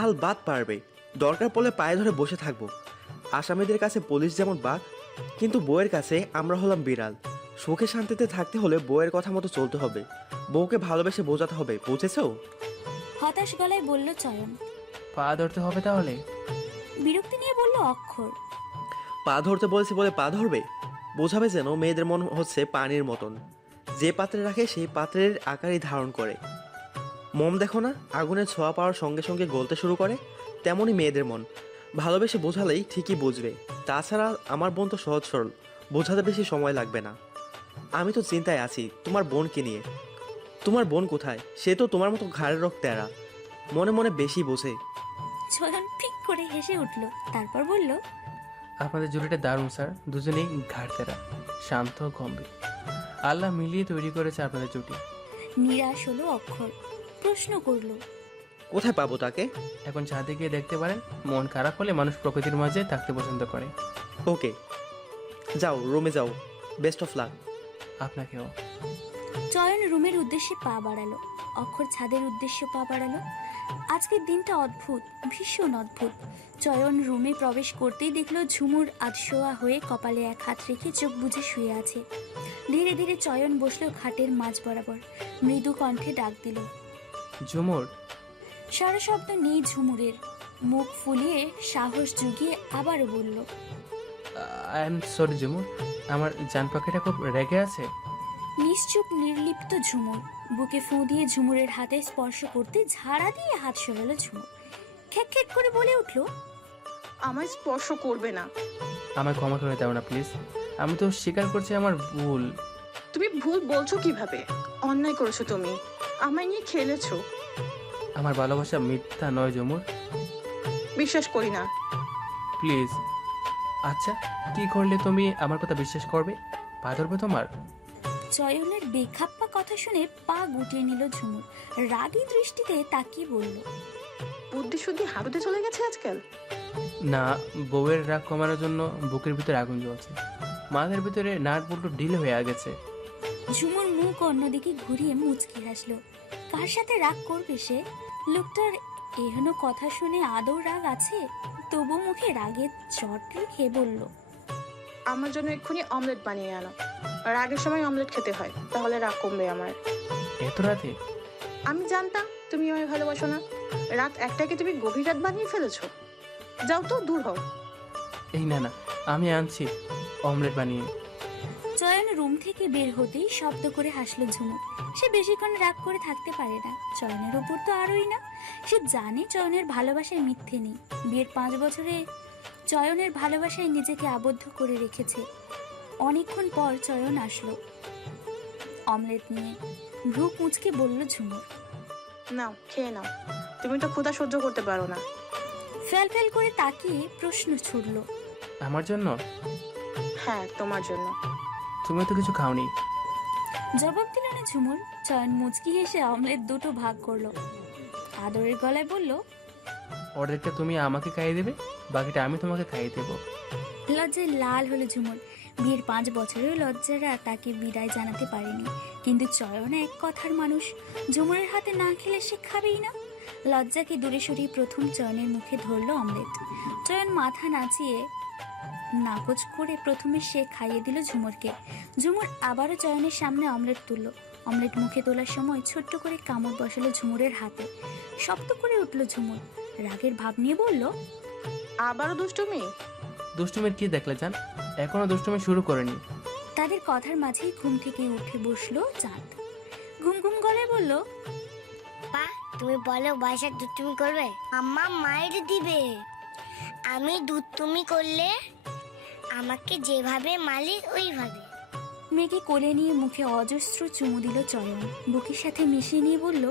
আলবাত পারবে, দরকার পড়লে পায়ে ধরে বসে থাকবো। আসামিদের কাছে পুলিশ যেমন বাঘ, কিন্তু বউয়ের কাছে আমরা হলাম বিড়াল। সুখে শান্তিতে থাকতে হলে বউয়ের কথা মতো চলতে হবে, বউকে ভালোবেসে বোঝাতে হবে, বুঝেছো? হতাশ গলায় বলল চয়ন। পা ধরতে হবে তাহলে? বিরক্তি নিয়ে বলল অক্ষর। পা ধরতে বলেছি বলে পা ধরবে? বোঝাবে যেন মেয়েদের মন হচ্ছে পানির মতন, যে পাত্রে রাখে সেই পাত্রের আকারই ধারণ করে। মোম দেখো না, আগুনের ছোঁয়া পাওয়ার সঙ্গে সঙ্গে গলতে শুরু করে, তেমনই মেয়েদের মন। ভালোবেসে বোঝালেই ঠিকই বুঝবে। তাছাড়া আমার বোন তো সহজ সরল, বোঝাতে বেশি সময় লাগবে না। আমি তো চিন্তায় আছি তোমার বোনকে নিয়ে। তোমার বোন কোথায়? সে তো তোমার মতো ঘাড়ের রক তেরা, মনে মনে বেশি বোঝে। চয়ন ঠিক করে হেসে উঠল, তারপর বলল, আপনাদের জুড়িটা দারুণ স্যার, দুজনেই ঘাড়তেরা, শান্ত গম্ভীর। আল্লাহ মিলিয়ে তৈরি করেছে আপনাদের জুটি। নিরাশ হলো অক্ষর, প্রশ্ন করলো, কোথায় পাবো তাকে? এখন ছাদে গিয়ে দেখতে পারেন। মন খারাপ হলে মানুষ প্রকৃতির মাঝে থাকতে পছন্দ করে। ওকে, যাও রুমে যাও, বেস্ট অফ লাক। আপনাকেও। চয়ন রুমের উদ্দেশ্যে পা বাড়ালো, অক্ষর ছাদের উদ্দেশ্যে পা বাড়ালো। আজকের দিনটা অদ্ভুত, ভীষণ অদ্ভুত। চয়ন রুমে প্রবেশ করতেই দেখলো ঝুমুর আধশোয়া হয়ে কপালে এক হাত রেখে চোখ বুজে শুয়ে আছে। ধীরে ধীরে চয়ন বসলো খাটের মাঝ বরাবর, মৃদু কণ্ঠে ডাক দিল, ঝুমুর। সারা শব্দ নেই ঝুমুরের, মুখ ফুলিয়ে সাহস জুগিয়ে আবারও বলল, আই এম সরি ঝুমুর, আমার জান পাখিটা খুব রেগে আছে। নিশ্চুপ নির্লিপ্ত ঝুমুর, বুকে ফু দিয়ে ঝুমুরের হাতে স্পর্শ করতে ঝাড়া দিয়ে হাত সরালো ঝুমুর। খেক খেক করে বলে উঠল, আমায় স্পর্শ করবে না। আমায় ক্ষমা করে দাও না প্লিজ, আমি তো স্বীকার করছি আমার ভুল। তুমি ভুল বলছো কিভাবে? অন্যায় করেছো তুমি, আমায় নিয়ে খেলেছো। আমার ভালোবাসা মিথ্যা নয় ঝুমুর, বিশ্বাস করি না। প্লিজ। আচ্ছা, কি করলে তুমি আমার কথা বিশ্বাস করবে? পা ধরবে তোমার? চয়নের বেখাপ্পা কথা শুনে পা গুটিয়ে নিল ঝুমুর, রাগী দৃষ্টিতে তাকিয়ে বলল, বুদ্ধি শুদ্ধি হাঁটুতে চলে গেছে আজকাল। না, বউয়ের রাগ কমানোর জন্য বুকের ভিতরে আগুন জ্বলছে, মাথার ভিতরে নাট বল্টু ঢিল হয়ে গেছে। ঝুমুর মুখ অন্যদিকে ঘুরিয়ে মুচকি হাসলো। কার সাথে রাগ করবে সে? লোকটার এহেন কথা শুনে আদৌ রাগ আছে? তবু মুখে রাগের চট রেখে বলল, আমার জন্য এক্ষুনি অমলেট বানিয়ে আনো। রাগের সময় অমলেট খেতে হয়, তাহলে রাগ কমবে আমার। এত রাতে? আমি জানতাম তুমি আমায় ভালোবাসো না। রাত একটাকে তুমি গভীর রাত বানিয়ে ফেলেছো। যাও তো, দূর হও। এই না না, আমি আনছি অমলেট বানিয়ে। চয়ন রুম থেকে বের হতেই শব্দ করে হাসলো ঝুমুর। সে বেশিক্ষণ রাগ করে থাকতে পারে না, চয়নের উপর তো আরোই না। সে জানে চয়নের ভালোবাসায় মিথ্যে নেই। বিয়ের 5 বছরে চয়নের ভালোবাসায় নিজেকে আবদ্ধ করে রেখেছে। অনেকক্ষণ পর চয়ন আসলো অমলেট নিয়ে, ভ্রু কুঁচকে বলল ঝুমুর, নাও খেয়ে নাও, তুমি তো ক্ষুধা সহ্য করতে পারো না। ফেল ফেল করে তাকিয়ে প্রশ্ন ছুড়ল, আমার জন্য? হ্যাঁ, তোমার জন্য। তুমি তো কিছু খাওনি। জবাব দিল না ঝুমুর। চয়ন মুচকি হেসে অমলেট দুটো ভাগ করলো, আদরের গলায় বলল, অর্ধেকটা তুমি আমাকে খাইয়ে দেবে, বাকিটা আমি তোমাকে খাইয়ে দেবো। লজ্জায় লাল হলো ঝুমুর। বিয়ের 5 বছরেও লজ্জারা তাকে বিদায় জানাতে পারেনি, কিন্তু চয়ন এক কথার মানুষ, ঝুমুরের হাতে না খেলে সে খাবেই না। লজ্জাকে দূরে সরিয়ে প্রথম চয়নের মুখে ধরলো অমলেট। চয়ন মাথা নাচিয়ে নাকচ করে প্রথমে সে খাইয়ে দিল ঝুমুরকে। ঝুমুর আবারও চয়নের সামনে অমলেট তুলল। অমলেট মুখে তোলার সময় ছোট্ট করে কামড় বসালো ঝুমুরের হাতে। শক্ত করে উঠল ঝুমুর, রাগের ভাব নিয়ে বলল, আবারও দুষ্টুমি? দুষ্টুমির কি দেখলে জান? এখনো দুষ্টুমি শুরু করেনি। তাদের কথার মাঝেই ঘুম থেকে উঠে বসলো চাঁদ। ঘুম ঘুম গলায় বলল, পা তুমি বলো বাসার দুধ তুমি করবে? আম্মা মায়ের দিবে। আমি দুধ তুমি করলে আমাকে যেভাবে মালি ওইভাবে। মেয়েকে কোলে নিয়ে মুখে অজস্র চুমু দিল চয়ন, বুকের সাথে মিশিয়ে নিয়ে বলল,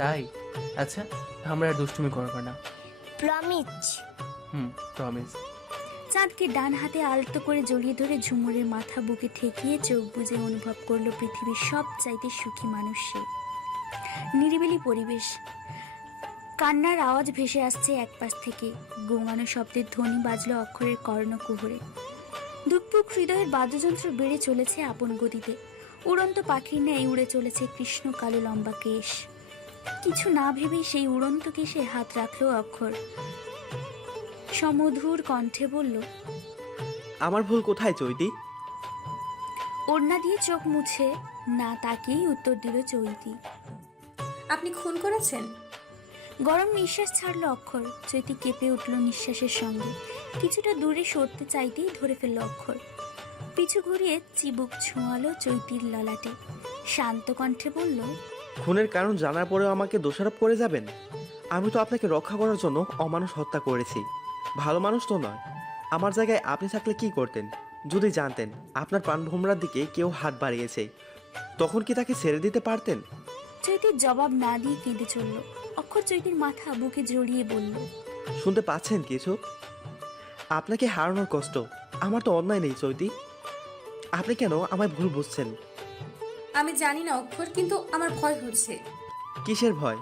তাই? আচ্ছা, আমরা আর দুষ্টুমি করবো না। প্রমিস। প্রমিস। চাঁদকে ডান হাতে আলতো করে জড়িয়ে ধরে ঝুমুরের মাথা বুকে ঠেকিয়ে চোখ বুজে অনুভব করলো পৃথিবীর সব চাইতে সুখী মানুষ সে। নিরিবিলি পরিবেশ, কান্নার আওয়াজ ভেসে আসছে একপাশ থেকে। গোঙানো শব্দের ধ্বনি বাজলো অক্ষরের কর্ণকুহরে। দুকপুক হৃদয়ের বাদ্যযন্ত্র বেড়ে চলেছে আপন গতিতে। উড়ন্ত পাখির ন্যায় উড়ে চলেছে কৃষ্ণ কালো লম্বা কেশ। কিছু না ভেবেই সেই উড়ন্ত কেশে হাত রাখলো অক্ষর। সমধুর কণ্ঠে বলল, আমার ভুল কোথায় চৈতি? ওড়না দিয়ে চোখ মুছে না তাকিয়েই উত্তর দিল চৈতি। আপনি খুন করেছেন? গরম নিঃশ্বাস ছাড়লো অক্ষর। চৈতি কেঁপে উঠল নিঃশ্বাসের সঙ্গে। কিছুটা দূরে সরতে চাইতেই ধরে ফেলল অক্ষর। পিছু ঘুরিয়ে চিবুক ছোঁয়ালো চৈতির ললাটে। শান্ত কণ্ঠে বলল, খুনের কারণ জানার পরেও আমাকে দোষারোপ করে যাবেন? আমি তো আপনাকে রক্ষা করার জন্য অমানুষ হত্যা করেছি, ভালো মানুষ তো নয়। আমার জায়গায় আপনি থাকলে কি করতেন? যদি জানতেন আপনার প্রাণভোমরার দিকে কেউ হাত বাড়িয়েছে, তখন কি তাকে ছেড়ে দিতে পারতেন? চৈতির জবাব না দিয়ে কেঁদে চলল। অক্ষর চৈতির মাথা বুকে জড়িয়ে বলল, শুনতে পাচ্ছেন কিছু? আপনাকে হারানোর কষ্ট আমার তো অন্যায় নেই চৈতি। আপনি কেন আমায় ভুল বুঝছেন? আমি জানি না অক্ষর, কিন্তু আমার ভয় হচ্ছে। কিসের ভয়?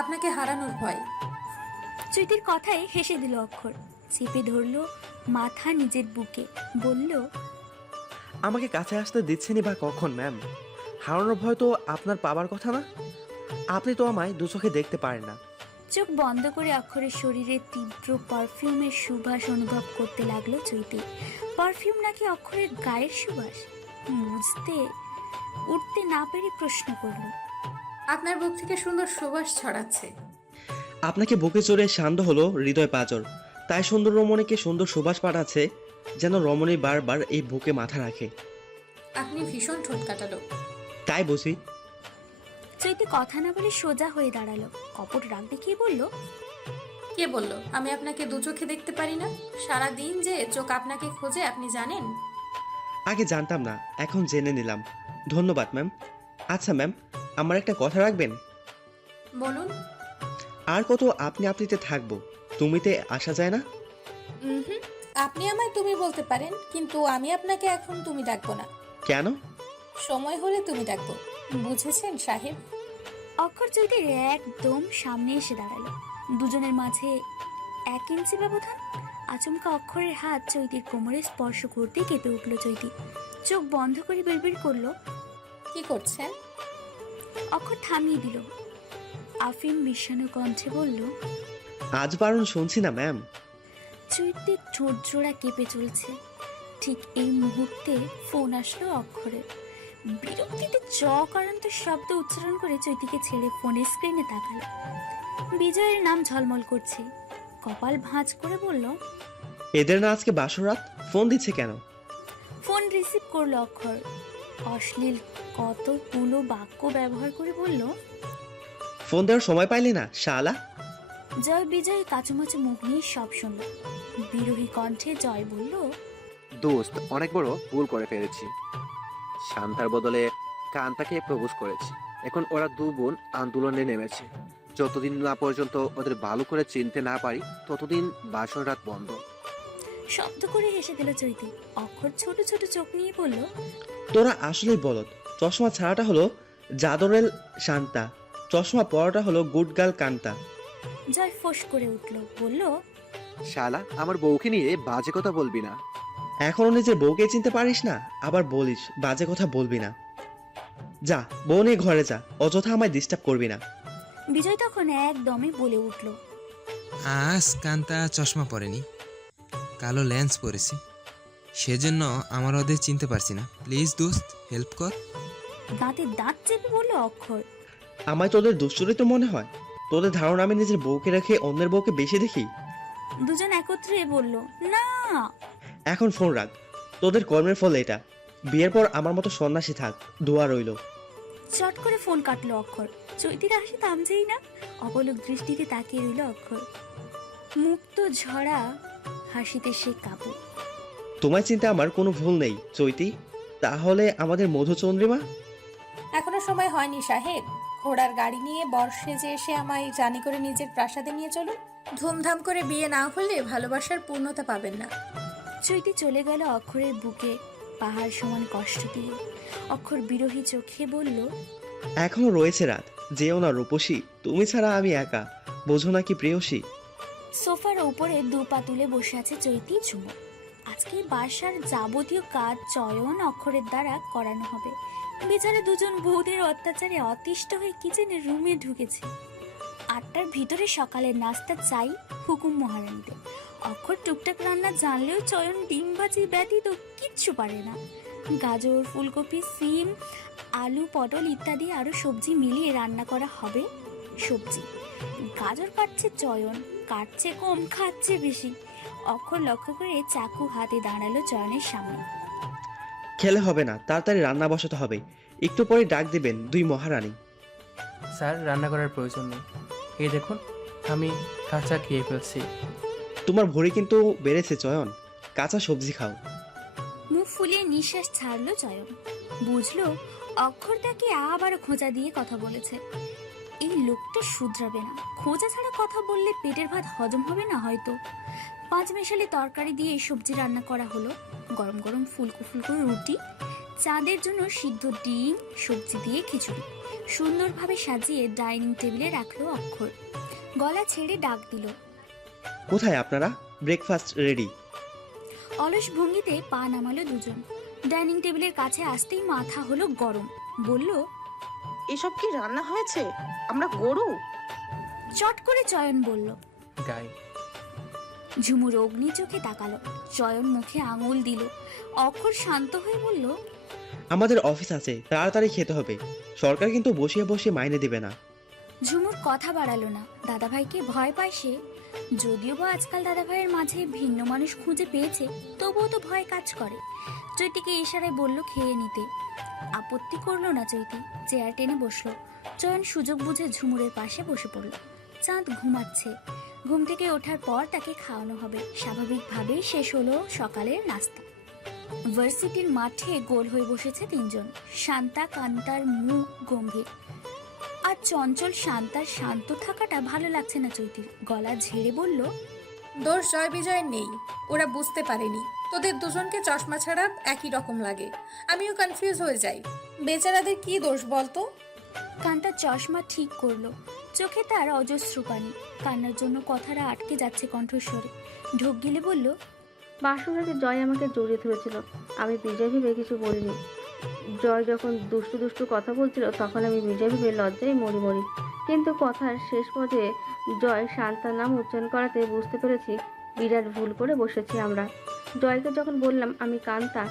আপনাকে হারানোর ভয়। চৈতির কথায় হেসে দিল অক্ষর। চেপে ধরল মাথা নিজের বুকে, বলল, আমাকে কাছে আসতে দিচ্ছেনই বা কখন ম্যাম? হারানোর ভয় তো আপনার পাবার কথা না। আপনি তো আমায় দু চোখে দেখতে পারেন না। চোখ বন্ধ করে অক্ষরের শরীরে তীব্র পারফিউমের সুবাস অনুভব করতে লাগলো চৈতি। পারফিউম নাকি অক্ষরের গায়ের সুবাস? বুঝতে উঠতে না পেরে প্রশ্ন করল, আপনার বুক থেকে সুন্দর সুবাস ছড়াচ্ছে। আপনাকে বুকে চড়ে শান্ত হলো হৃদয় পাঁজর, তাই সুন্দর রমণীকে সুন্দর সুবাস পাঠাচ্ছে, যেন রমণী বারবার এই বুকে মাথা রাখে। আপনি ভীষণ ঠোঁট কাটালো। তাই বুঝি? চৈতি কথা না বলে সোজা হয়ে দাঁড়ালো। কপট রাগ দেখিয়ে বলল, কে বলল আমি আপনাকে দু চোখে দেখতে পারি না? সারা দিন যে চোখ আপনাকে খোঁজে আপনি জানেন? আগে জানতাম না, এখন জেনে নিলাম। ধন্যবাদ ম্যাম। আচ্ছা ম্যাম, আমার একটা কথা রাখবেন? বলুন। আর কত আপনি আপনিতে থাকবো? তুমিতে আসা যায় না? আপনি আমায় তুমি বলতে পারেন, কিন্তু আমি আপনাকে এখন তুমি ডাকবো না। কেন? সময় হলে তুমি ডাকবো, বুঝেছেন সাহেব? অক্ষর চৈতির একদম সামনে এসে দাঁড়ালো। দুজনের মাঝে 1 ইঞ্চি ব্যবধান। আচমকা অক্ষরের হাত চৈতির কোমরে স্পর্শ করতে কেঁপে উঠল চৈতি। চোখ বন্ধ করে বিড়বিড় করলো, কি করছেন? অক্ষর থামিয়ে দিল। আফিম মিশানো কণ্ঠে বলল, আজ বারণ শুনছি না ম্যাম। চৈতির ঠোঁট জোড়া কেঁপে চলছে। ঠিক এই মুহূর্তে ফোন আসলো অক্ষরের। বিরক্তিতে চকারান্ত শব্দ উচ্চারণ করে চৈতিকে ছেড়ে ফোনের স্ক্রিনে তাকালো। বিজয়ের নাম ঝলমল করছে। কপাল ভাঁজ করে বলল, এদের না আজকে বাসরাত? ফোন দিচ্ছে কেন? ফোন রিসিভ করলো অক্ষর। অশ্লীল কতগুলো বাক্য ব্যবহার করে বলল, ফোন দেওয়ার সময় পাইলে না শালা? জয় বিজয় কাচুমাচু মুখ নিয়ে সব শুনল। বিরোহী কণ্ঠে জয় বলল, দোস্ত, অনেক বড় ভুল করে ফেলেছি। শান্তার বদলে কান্তাকে প্রপোজ করেছি। এখন ওরা দু বোন আন্দোলনে নেমেছে। যতদিন না পর্যন্ত ওদের ভালো করে চিনতে না পারি, ততদিন বাসর রাত বন্ধ। শব্দ করে হেসে দিল চৈতি। অক্ষর ছোট ছোট চোখ নিয়ে বলল, তোরা আসলেই বলদ। চশমা ছাড়াটা হলো জাদরেল শান্তা, চশমা পরাটা হলো গুড গার্ল কান্তা। জয় ফোঁস করে উঠল, বলল, শালা, আমার বউকে নিয়ে বাজে কথা বলবি না। এখনো নিজের বউকে চিনতে পারিস না, আবার বলিস বাজে কথা বলবি না। যা, বউ নিয়ে ঘরে যা, অযথা আমায় ডিস্টার্ব করবি না। বিজয় তখন একদমই বলে উঠল, আজ কান্তা চশমা পরেনি, কালো লেন্স পরেছি, সেজন্য আমার ওদের চিনতে পারছি না। প্লিজ দোস্ত, হেল্প কর। দাঁতে দাঁত চেপে বলল অক্ষর, আমায় তোদের দুশ্চরিত মনে হয়? তোদের ধারণা আমি নিজের বউকে রেখে অন্যের বউকে বেশি দেখি? দুজন একত্রে বলল, না। এখন ফোন রাখ, তোদের কর্মের ফল এটা। বিয়ের পর আমার মতো সন্ন্যাসী থাক, দোয়া রইল। চট করে ফোন কাটলো অক্ষর। চৈতির হাসি থামছেই না। অপলক দৃষ্টিতে তাকিয়ে রইল অক্ষর। মুক্ত ঝরা হাসিতে সে কাবু। তোমায় চিন্তা আমার কোনো ভুল নেই চৈতি। তাহলে আমাদের মধুচন্দ্রিমা? এখনো সময় হয়নি সাহেব। ঘোড়ার গাড়ি নিয়ে বর্ষে এসে আমায় জানি করে নিজের প্রাসাদে নিয়ে চলুন। ধুমধাম করে বিয়ে না হলে ভালোবাসার পূর্ণতা পাবেন না। চৈতি চলে গেল অক্ষরের বুকে পাহাড় সমান কষ্ট দিয়ে। অক্ষর বিরহী চোখে বলল, এখনো রয়েছে রাত, যেও না রূপসী, তুমি ছাড়া আমি একা, বোঝো না কি প্রেয়সী? সোফার উপরে দু পা তুলে বসে আছে চৈতি ঝুমু। আজকে বাসার যাবতীয় কাজ চয়ন অক্ষরের দ্বারা করানো হবে। বেচারা দুজন বউদের অত্যাচারে অতিষ্ঠ হয়ে কিচেনের রুমে ঢুকেছে। 8টার ভিতরে সকালের নাস্তা চাই হুকুম মহারানীদের। অক্ষর টুকটাক রান্না জানলেও চয়ন ডিম ভাজি ব্যতীত কিচ্ছু পারে না। গাজর, ফুলকপি, সিম, আলু, পটল ইত্যাদি আরও সবজি মিলিয়ে রান্না করা হবে। সবজি গাজর কাটছে চয়ন, কাটছে কম, খাচ্ছে বেশি। অক্ষর লক্ষ্য করে চাকু হাতে দাঁড়ালো চয়নের সামনে। খেলে হবে না, তাড়াতাড়ি রান্না বসাতে হবে। একটু পরে ডাক দিবেন 2 মহারানী। স্যার, রান্না করার প্রয়োজন নেই। এই দেখুন, আমি কাঁচা খেয়ে ফেলছি। তোমার ভরি কিন্তু বেড়েছে চয়ন, কাঁচা সবজি খাও। মুখ ফুলিয়ে নিঃশ্বাস ছাড়লো চয়ন। বুঝলো অক্ষর তাকে আবারও খোঁচা দিয়ে কথা বলেছে। এই লোকটা শুধরাবে না। খোঁচা ছাড়া কথা বললে পেটের ভাত হজম হবে না হয়তো। 5 মেশালি তরকারি দিয়ে সবজি রান্না করা হলো। গরম গরম ফুলকো ফুলকো রুটি, চাঁদের জন্য সিদ্ধ ডিম, সবজি দিয়ে খিচুড়ি সুন্দরভাবে সাজিয়ে ডাইনিং টেবিলে রাখলো অক্ষর। গলা ছেড়ে ডাক দিল, কোথায় আপনারা? Breakfast ready. অলস ভঙ্গিতে পা নামালো দুজন। ডাইনিং টেবিলের কাছে আসতেই মাথা হলো গরম। বলল, এসব কি রান্না হয়েছে? আমরা গরু? চট করে চয়ন বলল, গাই। ঝুমুর অগ্নি চোখে তাকালো। চয়ন মুখে আঙুল দিল। অক্ষর শান্ত হয়ে বলল, আমাদের অফিস আছে, তাড়াতাড়ি খেতে হবে। সরকার কিন্তু বসিয়ে বসিয়ে মাইনে দেবে না। ঝুমুর কথা বাড়ালো না। দাদাভাইকে ভয় পায় সে। যদিও বা আজকাল দাদাভাইয়ের মাঝে ভিন্ন মানুষ খুঁজে পেয়েছে, তবুও তো ভয় কাজ করে। চৈতিকে ইশারায় বলল খেয়ে নিতে। আপত্তি করলো না চৈতি। চেয়ার টেনে বসলো। চয়ন সুযোগ বুঝে ঝুমুরের পাশে বসে পড়ল। চাঁদ ঘুমাচ্ছে। ঘুম থেকে ওঠার পর তাকে খাওয়ানো হবে। স্বাভাবিকভাবেই শেষ হলো সকালের নাস্তা। ভার্সিটির মাঠে গোল হয়ে বসেছে 3 জন। শান্তা কান্তার মুখ গম্ভীর, আর চঞ্চল শান্তার শান্ত থাকাটা ভালো লাগছে না চৈতির। গলা ঝেড়ে বলল, দোষ জয় বিজয়ের নেই, ওরা বুঝতে পারেনি তোদের দুজনকে চশমা ছাড়া একই রকম লাগে। আমিও কনফিউজ হয়ে যাই। বেচারাদের কি দোষ বলতো? কান্তা চশমা ঠিক করলো। চোখে তার অজস্র পানি। কান্নার জন্য কথাটা আটকে যাচ্ছে কণ্ঠস্বরে। ঢোক গিলে বলল, বাসুরাতে জয় আমাকে জড়িয়ে ধরেছিল। আমি বিজয় ভেবে কিছু বলিনি। জয় যখন দুষ্টু দুষ্টু কথা বলছিল তখন আমি বিজয় ভেবে লজ্জায় মরি মরি। কিন্তু কথার শেষ পর্যায়ে জয় শান্তার নাম উচ্চারণ করাতে বুঝতে পেরেছি বিরাট ভুল করে বসেছি আমরা। জয়কে যখন বললাম আমি কান্তা,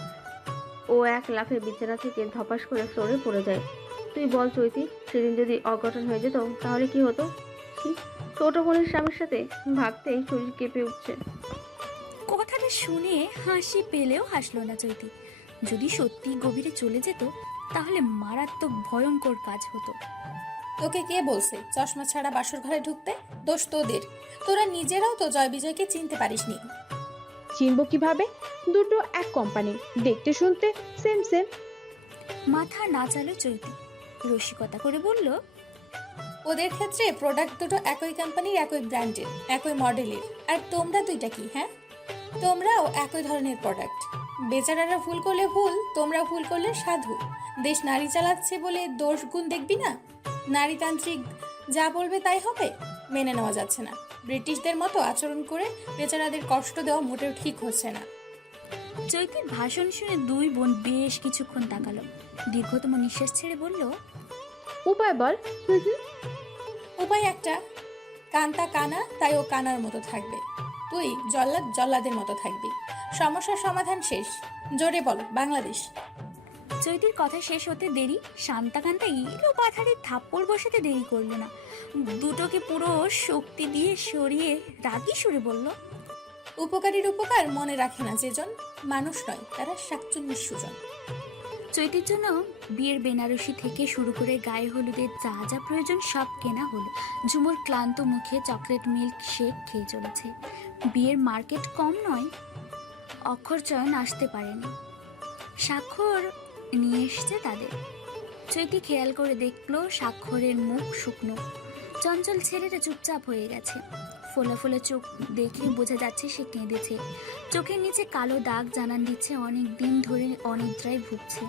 ও এক লাফে বিছানা থেকে ধপাস করে ফ্লোরে পড়ে যায়। তুই বল চৈতি, সেদিন যদি অঘটন হয়ে যেত তাহলে কি হতো? ছোট বোনের স্বামীর সাথে ভাবতেই শরীর কেঁপে উঠছে। কথাটা শুনে হাসি পেলেও হাসলো না চৈতি। যদি সত্যি গভীরে চলে যেত তাহলে মারাত্মক ভয়ঙ্কর কাজ হতো। তোকে কে বলছে চশমা ছাড়া বাসর ঘরে ঢুকতে? দোষ তোদের। তোরা নিজেরাও তো জয় বিজয়কে চিনতে পারিসনি। চিনবো কিভাবে? দুটো এক কোম্পানি, দেখতে শুনতে সেম সেম। মাথা নাচালো চৈতি। রসিকতা করে বলল, ওদের ক্ষেত্রে প্রোডাক্ট দুটো একই কোম্পানির, একই ব্র্যান্ডের, একই মডেলের। আর তোমরা দুইটা কি? হ্যাঁ, তোমরাও একই ধরনের প্রোডাক্ট। বেচারারা ভুল করলে ভুল, তোমরা ভুল করলে সাধু। দেশ নারী চালাচ্ছে বলে দোষ গুণ দেখবি না? নারীতান্ত্রিক যা বলবে তাই হবে, মেনে নেওয়া যাচ্ছে না। ব্রিটিশদের মতো আচরণ করে বেচারাদের কষ্ট দেওয়া মোটেও ঠিক হচ্ছে না। চৈতির ভাষণ শুনে 2 বোন বেশ কিছুক্ষণ তাকালো। দীর্ঘতম নিঃশ্বাস ছেড়ে বলল, উপায় বল। উপায় একটা, কান্তা কানা, তাই ও কানার মতো থাকবে। তুই জল্লাদ জল্লাদের মতো থাকবি। সমস্যার সমাধান শেষ। জোরে বল বাংলাদেশ। চৈতির কথা শেষ হতে দেরি। শান্তাকান্তা ইলো পাথারে থাপ্পড় বসাতে দেরি করলো না। দুটোকে পুরো শক্তি দিয়ে সরিয়ে রাগী সুরে বলল, উপকারীর উপকার মনে রাখে না যেজন, মানুষ নয়, তারা শাকচুন্নির সুজন। চৈতির জন্য বিয়ের বেনারসি থেকে শুরু করে গায়ে হলুদের যা যা প্রয়োজন সব কেনা হলো। ঝুমুর ক্লান্ত মুখে চকলেট মিল্ক শেক খেয়ে চলেছে। বিয়ের মার্কেট কম নয়। অক্ষর চয়ন আসতে পারেনি, স্বাক্ষর নিয়ে এসছে তাদের। চৈতি খেয়াল করে দেখলো স্বাক্ষরের মুখ শুকনো। চঞ্চল ছেলেটা চুপচাপ হয়ে গেছে। ফোলা ফোলা চোখ দেখে বোঝা যাচ্ছে সে কেঁদেছে। চোখের নিচে কালো দাগ জানান দিচ্ছে অনেক দিন ধরে অনিদ্রায় ভুগছে।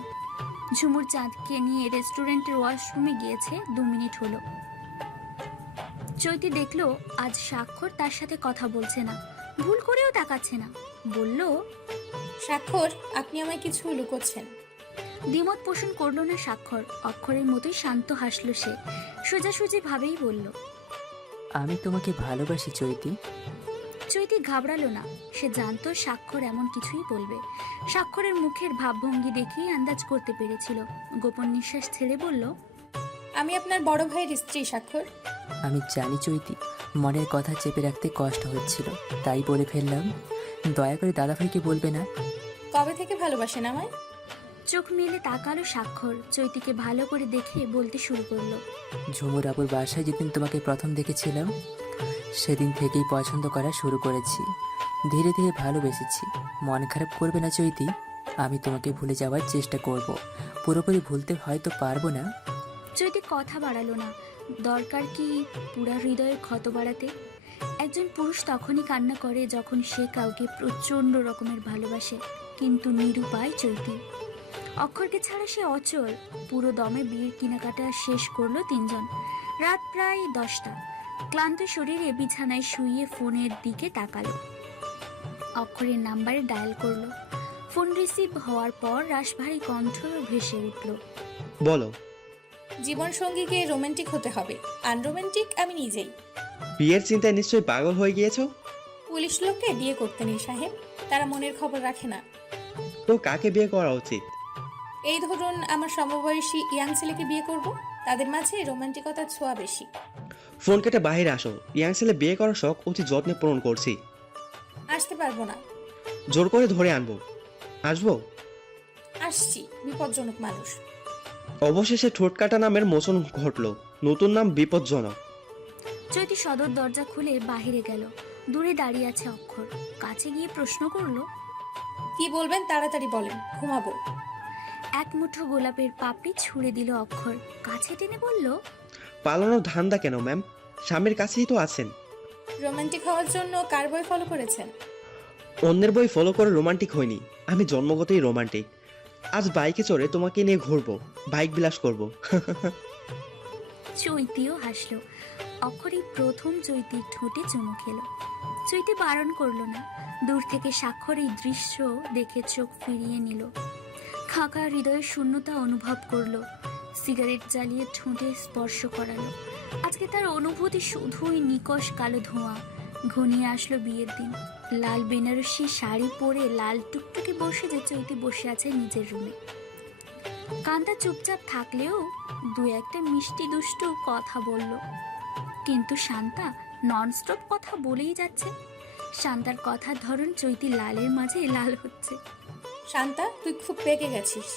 ঝুমুর চাঁদকে নিয়ে রেস্টুরেন্টের ওয়াশরুমে গিয়েছে 2 মিনিট হলো। চৈতি দেখলো আজ স্বাক্ষর তার সাথে কথা বলছে না, ভুল করেও তাকাচ্ছে না। বলল, স্বাক্ষর, আপনি আমায় কিছু লুকোচ্ছেন। দ্বিমত পোষণ করলো না স্বাক্ষর। অক্ষরের মতোই শান্ত হাসলো সে, সোজাসুজি ভাবেই বলল, আমি তোমাকে ভালোবাসি চৈতি। চৈতি ঘাবড়ালো না, সে জানতো স্বাক্ষর এমন কিছুই বলবে। স্বাক্ষরের মুখের ভাবভঙ্গি দেখেই আন্দাজ করতে পেরেছিল। গোপন নিঃশ্বাস ছেড়ে বলল, আমি আপনার বড় ভাইয়ের স্ত্রী স্বাক্ষর। আমি জানি চৈতি, মনের কথা চেপে রাখতে কষ্ট হচ্ছিল, তাই বলে ফেললাম। দয়া করে দাদাভাইকে বলবে না। কবে থেকে ভালোবাসেন আমায়? চোখ মেলে তাকালো স্বাক্ষর, চৈতিকে ভালো করে দেখে বলতে শুরু করলো, ঝুমুর আবুর বাসায় যেদিন তোমাকে প্রথম দেখেছিলাম সেদিন থেকেই পছন্দ করা শুরু করেছি, ধীরে ধীরে ভালোবেসেছি। মন খারাপ করবে না চৈতি, আমি তোমাকে ভুলে যাওয়ার চেষ্টা করব। পুরোপুরি ভুলতে হয়তো পারবো না। চৈতি কথা বাড়ালো না। দরকার কি পুরা হৃদয়ের ক্ষত বাড়াতে? একজন পুরুষ তখনই কান্না করে যখন সে কাউকে প্রচণ্ড রকমের ভালোবাসে, কিন্তু নিরুপায় চৈতি। অক্ষরকে ছাড়া সে অচল। পুরো দমে বিয়ের কেনাকাটা শেষ করলো 3 জন। রাত প্রায় 10টা। ক্লান্ত শরীরে বিছানায় শুয়ে ফোনের দিকে তাকালো। অক্ষরের নাম্বারে ডায়াল করলো। ফোন রিসিভ হওয়ার পর রাশভারী কণ্ঠ ভেসে উঠল, বলো। জীবন সঙ্গীকে রোমান্টিক হতে হবে, আনরোমান্টিক আমি নিজেই। বিয়ের চিন্তায় নিশ্চয়ই পাগল হয়ে গিয়েছো। পুলিশ লোককে বিয়ে করতে নেই সাহেব, তারা মনের খবর রাখে না। তো কাকে বিয়ে করা উচিত? এই ধরুন আমার সমবয়সী ইয়াং ছেলেকে বিয়ে করব, তাদের মাঝে রোমান্টিকতার ছোঁয়া বেশি। ফোন কেটে বাইরে আসো, ইয়াং ছেলে বিয়ে করার শখ অতি যত্নে পূরণ করছি। আসতে পারবো না। জোর করে ধরে আনবো। আসবো? আসছি, বিপজ্জনক মানুষ। অবশেষে ঠোঁটকাটা নামের মোচন ঘটলো, নতুন নাম বিপজ্জনক। চৈতি সদর দরজা খুলে বাহিরে গেল। দূরে দাঁড়িয়ে আছে অক্ষর। কাছে গিয়ে প্রশ্ন করলো, কি বলবেন তাড়াতাড়ি বলেন, ঘুমাবো। এক মুঠো গোলাপের পাপড়ি ছুঁড়ে দিল অক্ষর। কাছে টেনে বলল, পালানোর ধান্দা কেন ম্যাম? স্বামীর কাছেই তো আছেন। রোমান্টিক হওয়ার জন্য কার বই ফলো করেছেন? অন্যের বই ফলো করে রোমান্টিক হয়নি, আমি জন্মগতই রোমান্টিক। আজ বাইকে চড়ে তোমাকে নিয়ে ঘুরবো, বাইক বিলাস করবো। চৈতিও হাসলো। অক্ষরই প্রথম চৈতির ঠোঁটে চুমু খেলো। চৈতি বারণ করলো না। দূর থেকে স্বাক্ষর এই দৃশ্য দেখে চোখ ফিরিয়ে নিল। খাঁকা হৃদয়ের শূন্যতা অনুভব করলো। সিগারেট জ্বালিয়ে ঠোঁটে স্পর্শ করালো। আজকে তার অনুভূতি শুধুই নিকশ কালো ধোঁয়া। ঘনিয়ে আসলো বিয়ের দিন। লাল বেনারসি শাড়ি পরে লাল টুকটুকে বসে যে চৈতি বসে আছে নিজের রুমে। কান্তা চুপচাপ থাকলেও 2-1টা মিষ্টি দুষ্টু কথা বলল। কিন্তু শান্তা ননস্টপ কথা বলেই যাচ্ছে। শান্তার কথার ধরন চৈতি লালের মাঝে লাল হচ্ছে। শান্তা, তুই খুব পেকে গেছিস।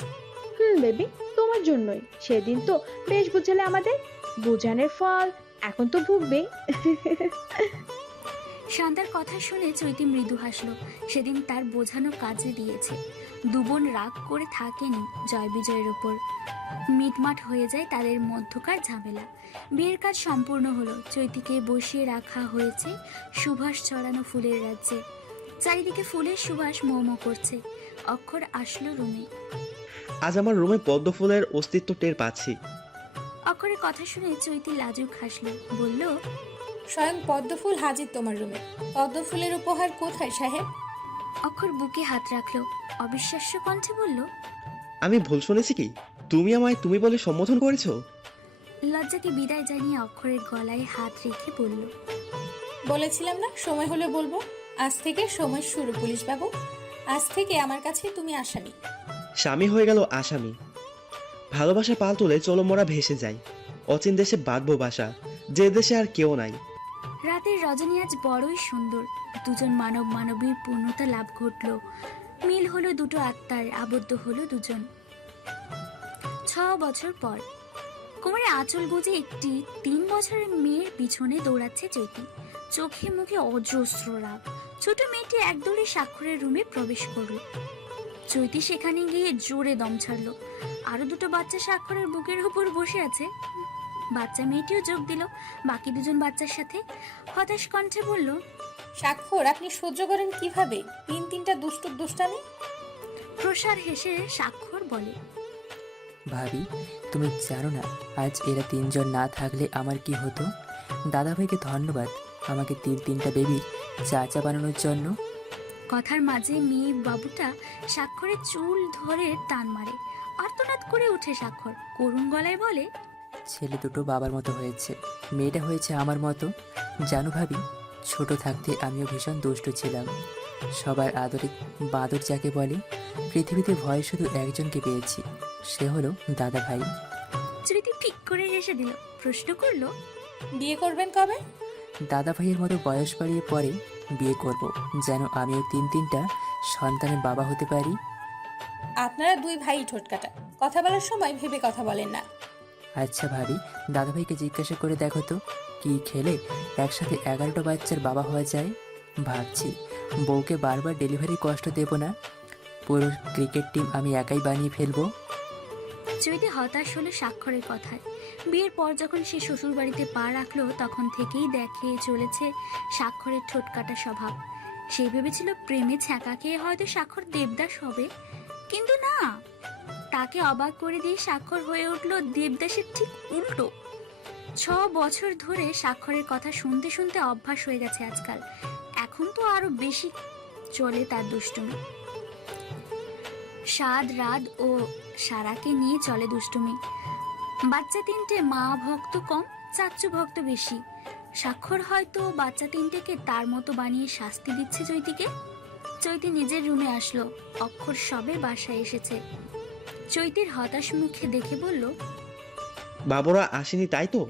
বেবি, তোমার জন্যই। সেদিন তো বেশ বুঝালে আমাদের। বুঝানোর ফল এখন তো ভুগবে। শান্তার কথা শুনে চৈতি মৃদু হাসলো। সেদিন তার বোঝানো কাজে দিয়েছে। 2 বোন রাগ করে থাকেনি জয় বিজয়ের উপর। মিটমাট হয়ে যায় তাদের মধ্যকার ঝামেলা। বিয়ের কাজ সম্পূর্ণ হলো। চৈতিকে বসিয়ে রাখা হয়েছে সুবাস ছড়ানো ফুলের রাজ্যে। চারিদিকে ফুলের সুবাস মৌম করছে। অক্ষর আসলো রুমে। আজ আমার রুমে পদ্ম ফুলের অস্তিত্ব টের পাচ্ছি। অক্ষরের কথা শুনে চৈতি লাজুক হাসলো, বলল, স্বয়ং পদ্মফুল হাজির তোমার রুমে। পদ্মফুলের উপহার কোথায় সাহেব? অক্ষর বুকে হাত রাখলো। অবিশ্বাস্য কণ্ঠে বলল, আমি ভুল শুনেছি কি? তুমি আমায় তুমি বলে সম্বোধন করেছো? লজ্জাকে বিদায় জানিয়ে অক্ষরের গলায় হাত রেখে বলল, বলেছিলাম না সময় হলে বলবো। আজ থেকে সময় শুরু পুলিশ বাবু। আজ থেকে আমার কাছে তুমি আসামি। স্বামী হয়ে গেল আসামি। ভালোবাসা পাল তুলে চলো মোরা ভেসে যাই। অচিন দেশে বাঁধবো বাসা, যে দেশে আর কেউ নাই। রাতের রজনী আজ বড়ই সুন্দর। 2 জন মানব মানবীর পূর্ণতা লাভ ঘটল। মিল হলো 2টো আত্মার, আবদ্ধ হলো 2 জন। 6 বছর পর কোমরে আঁচল গুজে একটি 3 বছরের মেয়ের পিছনে দৌড়াচ্ছে চৈতি। চোখে মুখে অজস্র রাগ। ছোট মেয়েটি একদৌড়ে স্বাক্ষরের রুমে প্রবেশ করলো। চৈতি সেখানে গিয়ে জোরে দম ছাড়লো। আরো 2টো বাচ্চা স্বাক্ষরের বুকের উপর বসে আছে। বাচ্চা মেয়েটিও যোগ দিল বাকি 2 জন বাচ্চার সাথে। হতাশ কণ্ঠে বলল, স্বাক্ষর, আপনি সহ্য করেন কিভাবে 3-3টা দুষ্টুর দুষ্টামি? প্রসার হেসে স্বাক্ষর বলে, ভাবি, তুমি জানো না আজ এরা তিনজন না থাকলে আমার কি হতো? দাদাভাইকে ধন্যবাদ আমাকে তিনটা বেবির চাচা বানানোর জন্য। কথার মাঝে মেয়ে বাবুটা স্বাক্ষরের চুল ধরে টান মারে। আর্তনাদ করে উঠে স্বাক্ষর, করুণ গলায় বলে, ছেলে দুটো বাবার মতো হয়েছে, মেয়েটা হয়েছে আমার মতো। জানো ভাবি, ছোট থাকতে আমিও ভীষণ দুষ্টু ছিলাম। সবার আদরে বাদর যাকে বলে। পৃথিবীতে ভয় শুধু একজনকে পেয়েছি, সে হলো দাদা ভাই। চৈতি ঠিক করে হেসে দিল, প্রশ্ন করলো, বিয়ে করবেন কবে? দাদা ভাইয়ের মতো বয়স বাড়িয়ে পরে বিয়ে করব, যেন আমিও তিনটা সন্তানের বাবা হতে পারি। আপনারা দুই ভাই ঠোঁটকাটা, কথা বলার সময় ভেবে কথা বলেন না। আচ্ছা ভাবি, দাদাভাইকে জিজ্ঞাসা করে দেখো তো, কি খেলে একসাথে 11টা বাচ্চার বাবা হওয়া যায়? ভাবছি বউকে বারবার ডেলিভারির কষ্ট দেব না, পুরো ক্রিকেট টিম আমি একাই বানিয়ে ফেলবো। চৈতি হতাশ হলো স্বাক্ষরের কথায়। বিয়ের পর যখন সে শ্বশুর বাড়িতে পা রাখলো তখন থেকেই দেখে চলেছে স্বাক্ষরের ঠোঁটকাটা স্বভাব। সে ভেবেছিল প্রেমে ছ্যাঁকা খেয়ে হয়তো স্বাক্ষর দেবদাস হবে, কিন্তু না, তাকে অবাক করে দিয়ে স্বাক্ষর হয়ে উঠল দেবদাসের ঠিক উল্টো। 6 বছর ধরে স্বাক্ষরের কথা শুনতে শুনতে অভ্যাস হয়ে গেছে আজকাল। এখন তো আরো বেশি চলে তার দুষ্টুমি। সাদ, রাত ও সারাকে নিয়ে চলে দুষ্টুমি। বাচ্চা তিনটে মা ভক্ত কম, চাচ্চু ভক্ত বেশি। স্বাক্ষর হয়তো বাচ্চা তিনটেকে তার মতো বানিয়ে শাস্তি দিচ্ছে চৈতিকে। চৈতি নিজের রুমে আসলো, অক্ষর সবে বাসায় এসেছে। চৈতির হতাশ মুখে দেখে বলল, বাবুরা আসেনি তাই তো?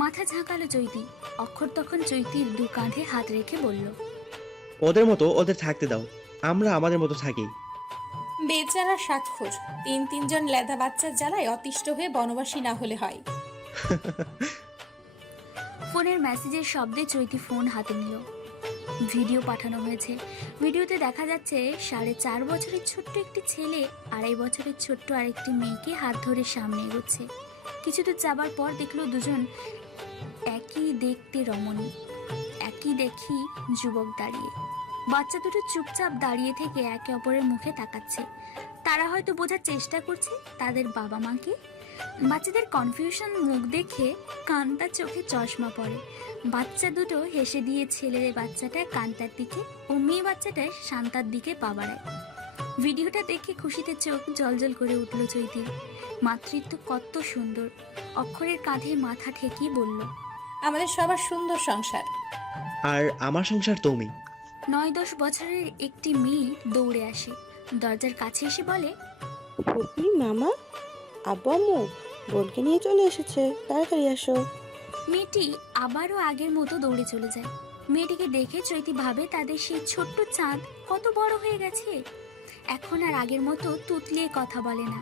মাথা ঝাঁকালো চৈতি। অক্ষর তখন চৈতির দু কাঁধে হাত রেখে বলল, ওদের মতো ওদের থাকতে দাও, আমরা আমাদের মতো থাকি। বেচারা স্বাক্ষর তিনজন লেদা বাচ্চার জ্বালায় অতিষ্ঠ হয়ে বনবাসী না হলে হয়। ফোনের মেসেজের শব্দে চৈতি ফোন হাতে নিল। ভিডিও পাঠানো হয়েছে। ভিডিওতে দেখা যাচ্ছে 4.5 বছরের ছোট্ট একটি ছেলে 2.5 বছরের ছোট্ট আরেকটি মেয়েকে হাত ধরে সামনে এগোচ্ছে। কিছু দূর যাবার পর দেখলো দুজন একই দেখতে রমণী, একই দেখি যুবক দাঁড়িয়ে। বাচ্চা দুটো চুপচাপ দাঁড়িয়ে থেকে একে অপরের মুখে তাকাচ্ছে। তারা হয়তো বোঝার চেষ্টা করছে তাদের বাবা মাকে। বাচ্চাদের কনফিউশন মুখ দেখে কান্তার চোখে চশমা পড়ে। বাচ্চা দুটো হেসে দিয়ে ছেলে বাচ্চাটা কান্তার দিকে ও মেয়ে বাচ্চাটা শান্তার দিকে পা বাড়ায়। ভিডিওটা দেখে খুশিতে চোখ জলজল করে উঠল চৈতির। মাতৃত্ব কত সুন্দর। অক্ষরের কাঁধে মাথা ঠেকিয়ে বলল, আমাদের সবার সুন্দর সংসার। আর আমার সংসার তুমি। 9-10 বছরের একটি মেয়ে দৌড়ে আসে, দরজার কাছে এসে বলে, আপনি মামা, আব্বু আম্মু বোনকে নিয়ে চলে এসেছে, তাড়াতাড়ি আসো। মেয়েটি আবারও আগের মতো দৌড়ে চলে যায়। মেয়েটিকে দেখে চৈতি ভাবে তাদের সেই ছোট্ট চাঁদ কত বড় হয়ে গেছে। এখন আর আগের মতো তুতলিয়ে কথা বলে না।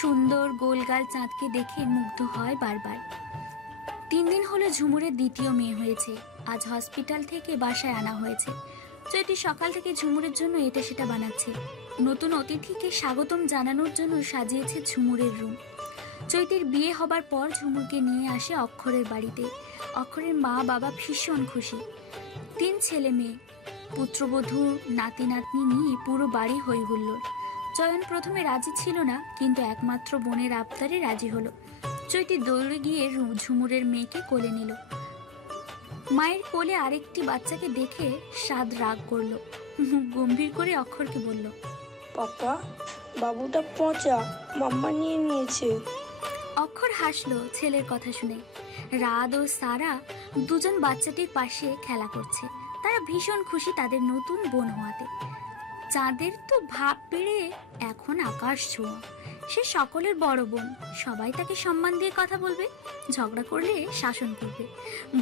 সুন্দর গোলগাল চাঁদকে দেখে মুগ্ধ হয় বারবার। 3 দিন হলো ঝুমুরের দ্বিতীয় মেয়ে হয়েছে। আজ হসপিটাল থেকে বাসায় আনা হয়েছে। চৈতি সকাল থেকে ঝুমুরের জন্য এটা সেটা বানাচ্ছে। নতুন অতিথিকে স্বাগতম জানানোর জন্য সাজিয়েছে ঝুমুরের রুম। চৈতির বিয়ে হবার পর ঝুমুরকে নিয়ে আসে অক্ষরের বাড়িতে। অক্ষরের মা বাবা ভীষণ খুশি। 3 ছেলে মেয়ে, পুত্রবধূ, নাতি নাতনি নিয়ে পুরো বাড়ি হই হুল্লোড়। চয়ন প্রথমে রাজি ছিল না, কিন্তু একমাত্র বোনের আবদারে রাজি হলো। চৈতি দৌড়ে গিয়ে ঝুমুরের মেয়েকে কোলে নিল। মায়ের কোলে আরেকটি বাচ্চাকে দেখে সাদ রাগ করলো। মুখ গম্ভীর করে অক্ষরকে বলল, পাপা, বাবুটা পচা, মাম্মা নিয়ে নিয়েছে। অক্ষর হাসলো ছেলের কথা শুনে। রাত ও সারা দুজন বাচ্চাটির পাশে খেলা করছে। তারা ভীষণ খুশি তাদের নতুন বোন হওয়াতে। চাঁদের তো ভাব বেড়ে এখন আকাশ ছোঁয়া। সে সকলের বড় বোন, সবাই তাকে সম্মান দিয়ে কথা বলবে, ঝগড়া করলে শাসন করবে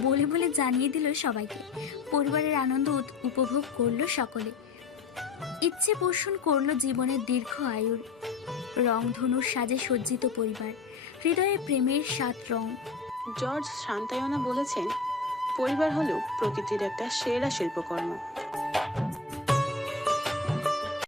বলে বলে জানিয়ে দিল সবাইকে। পরিবারের আনন্দ উপভোগ করলো সকলে। ইচ্ছে পোষণ করলো জীবনের দীর্ঘ আয়ুর। রংধনুর সাজে সজ্জিত পরিবার, হৃদয়ে প্রেমের 7 রং। জর্জ শান্তায়না বলেছেন, পরিবার হলো প্রকৃতির একটা সেরা শিল্পকর্ম।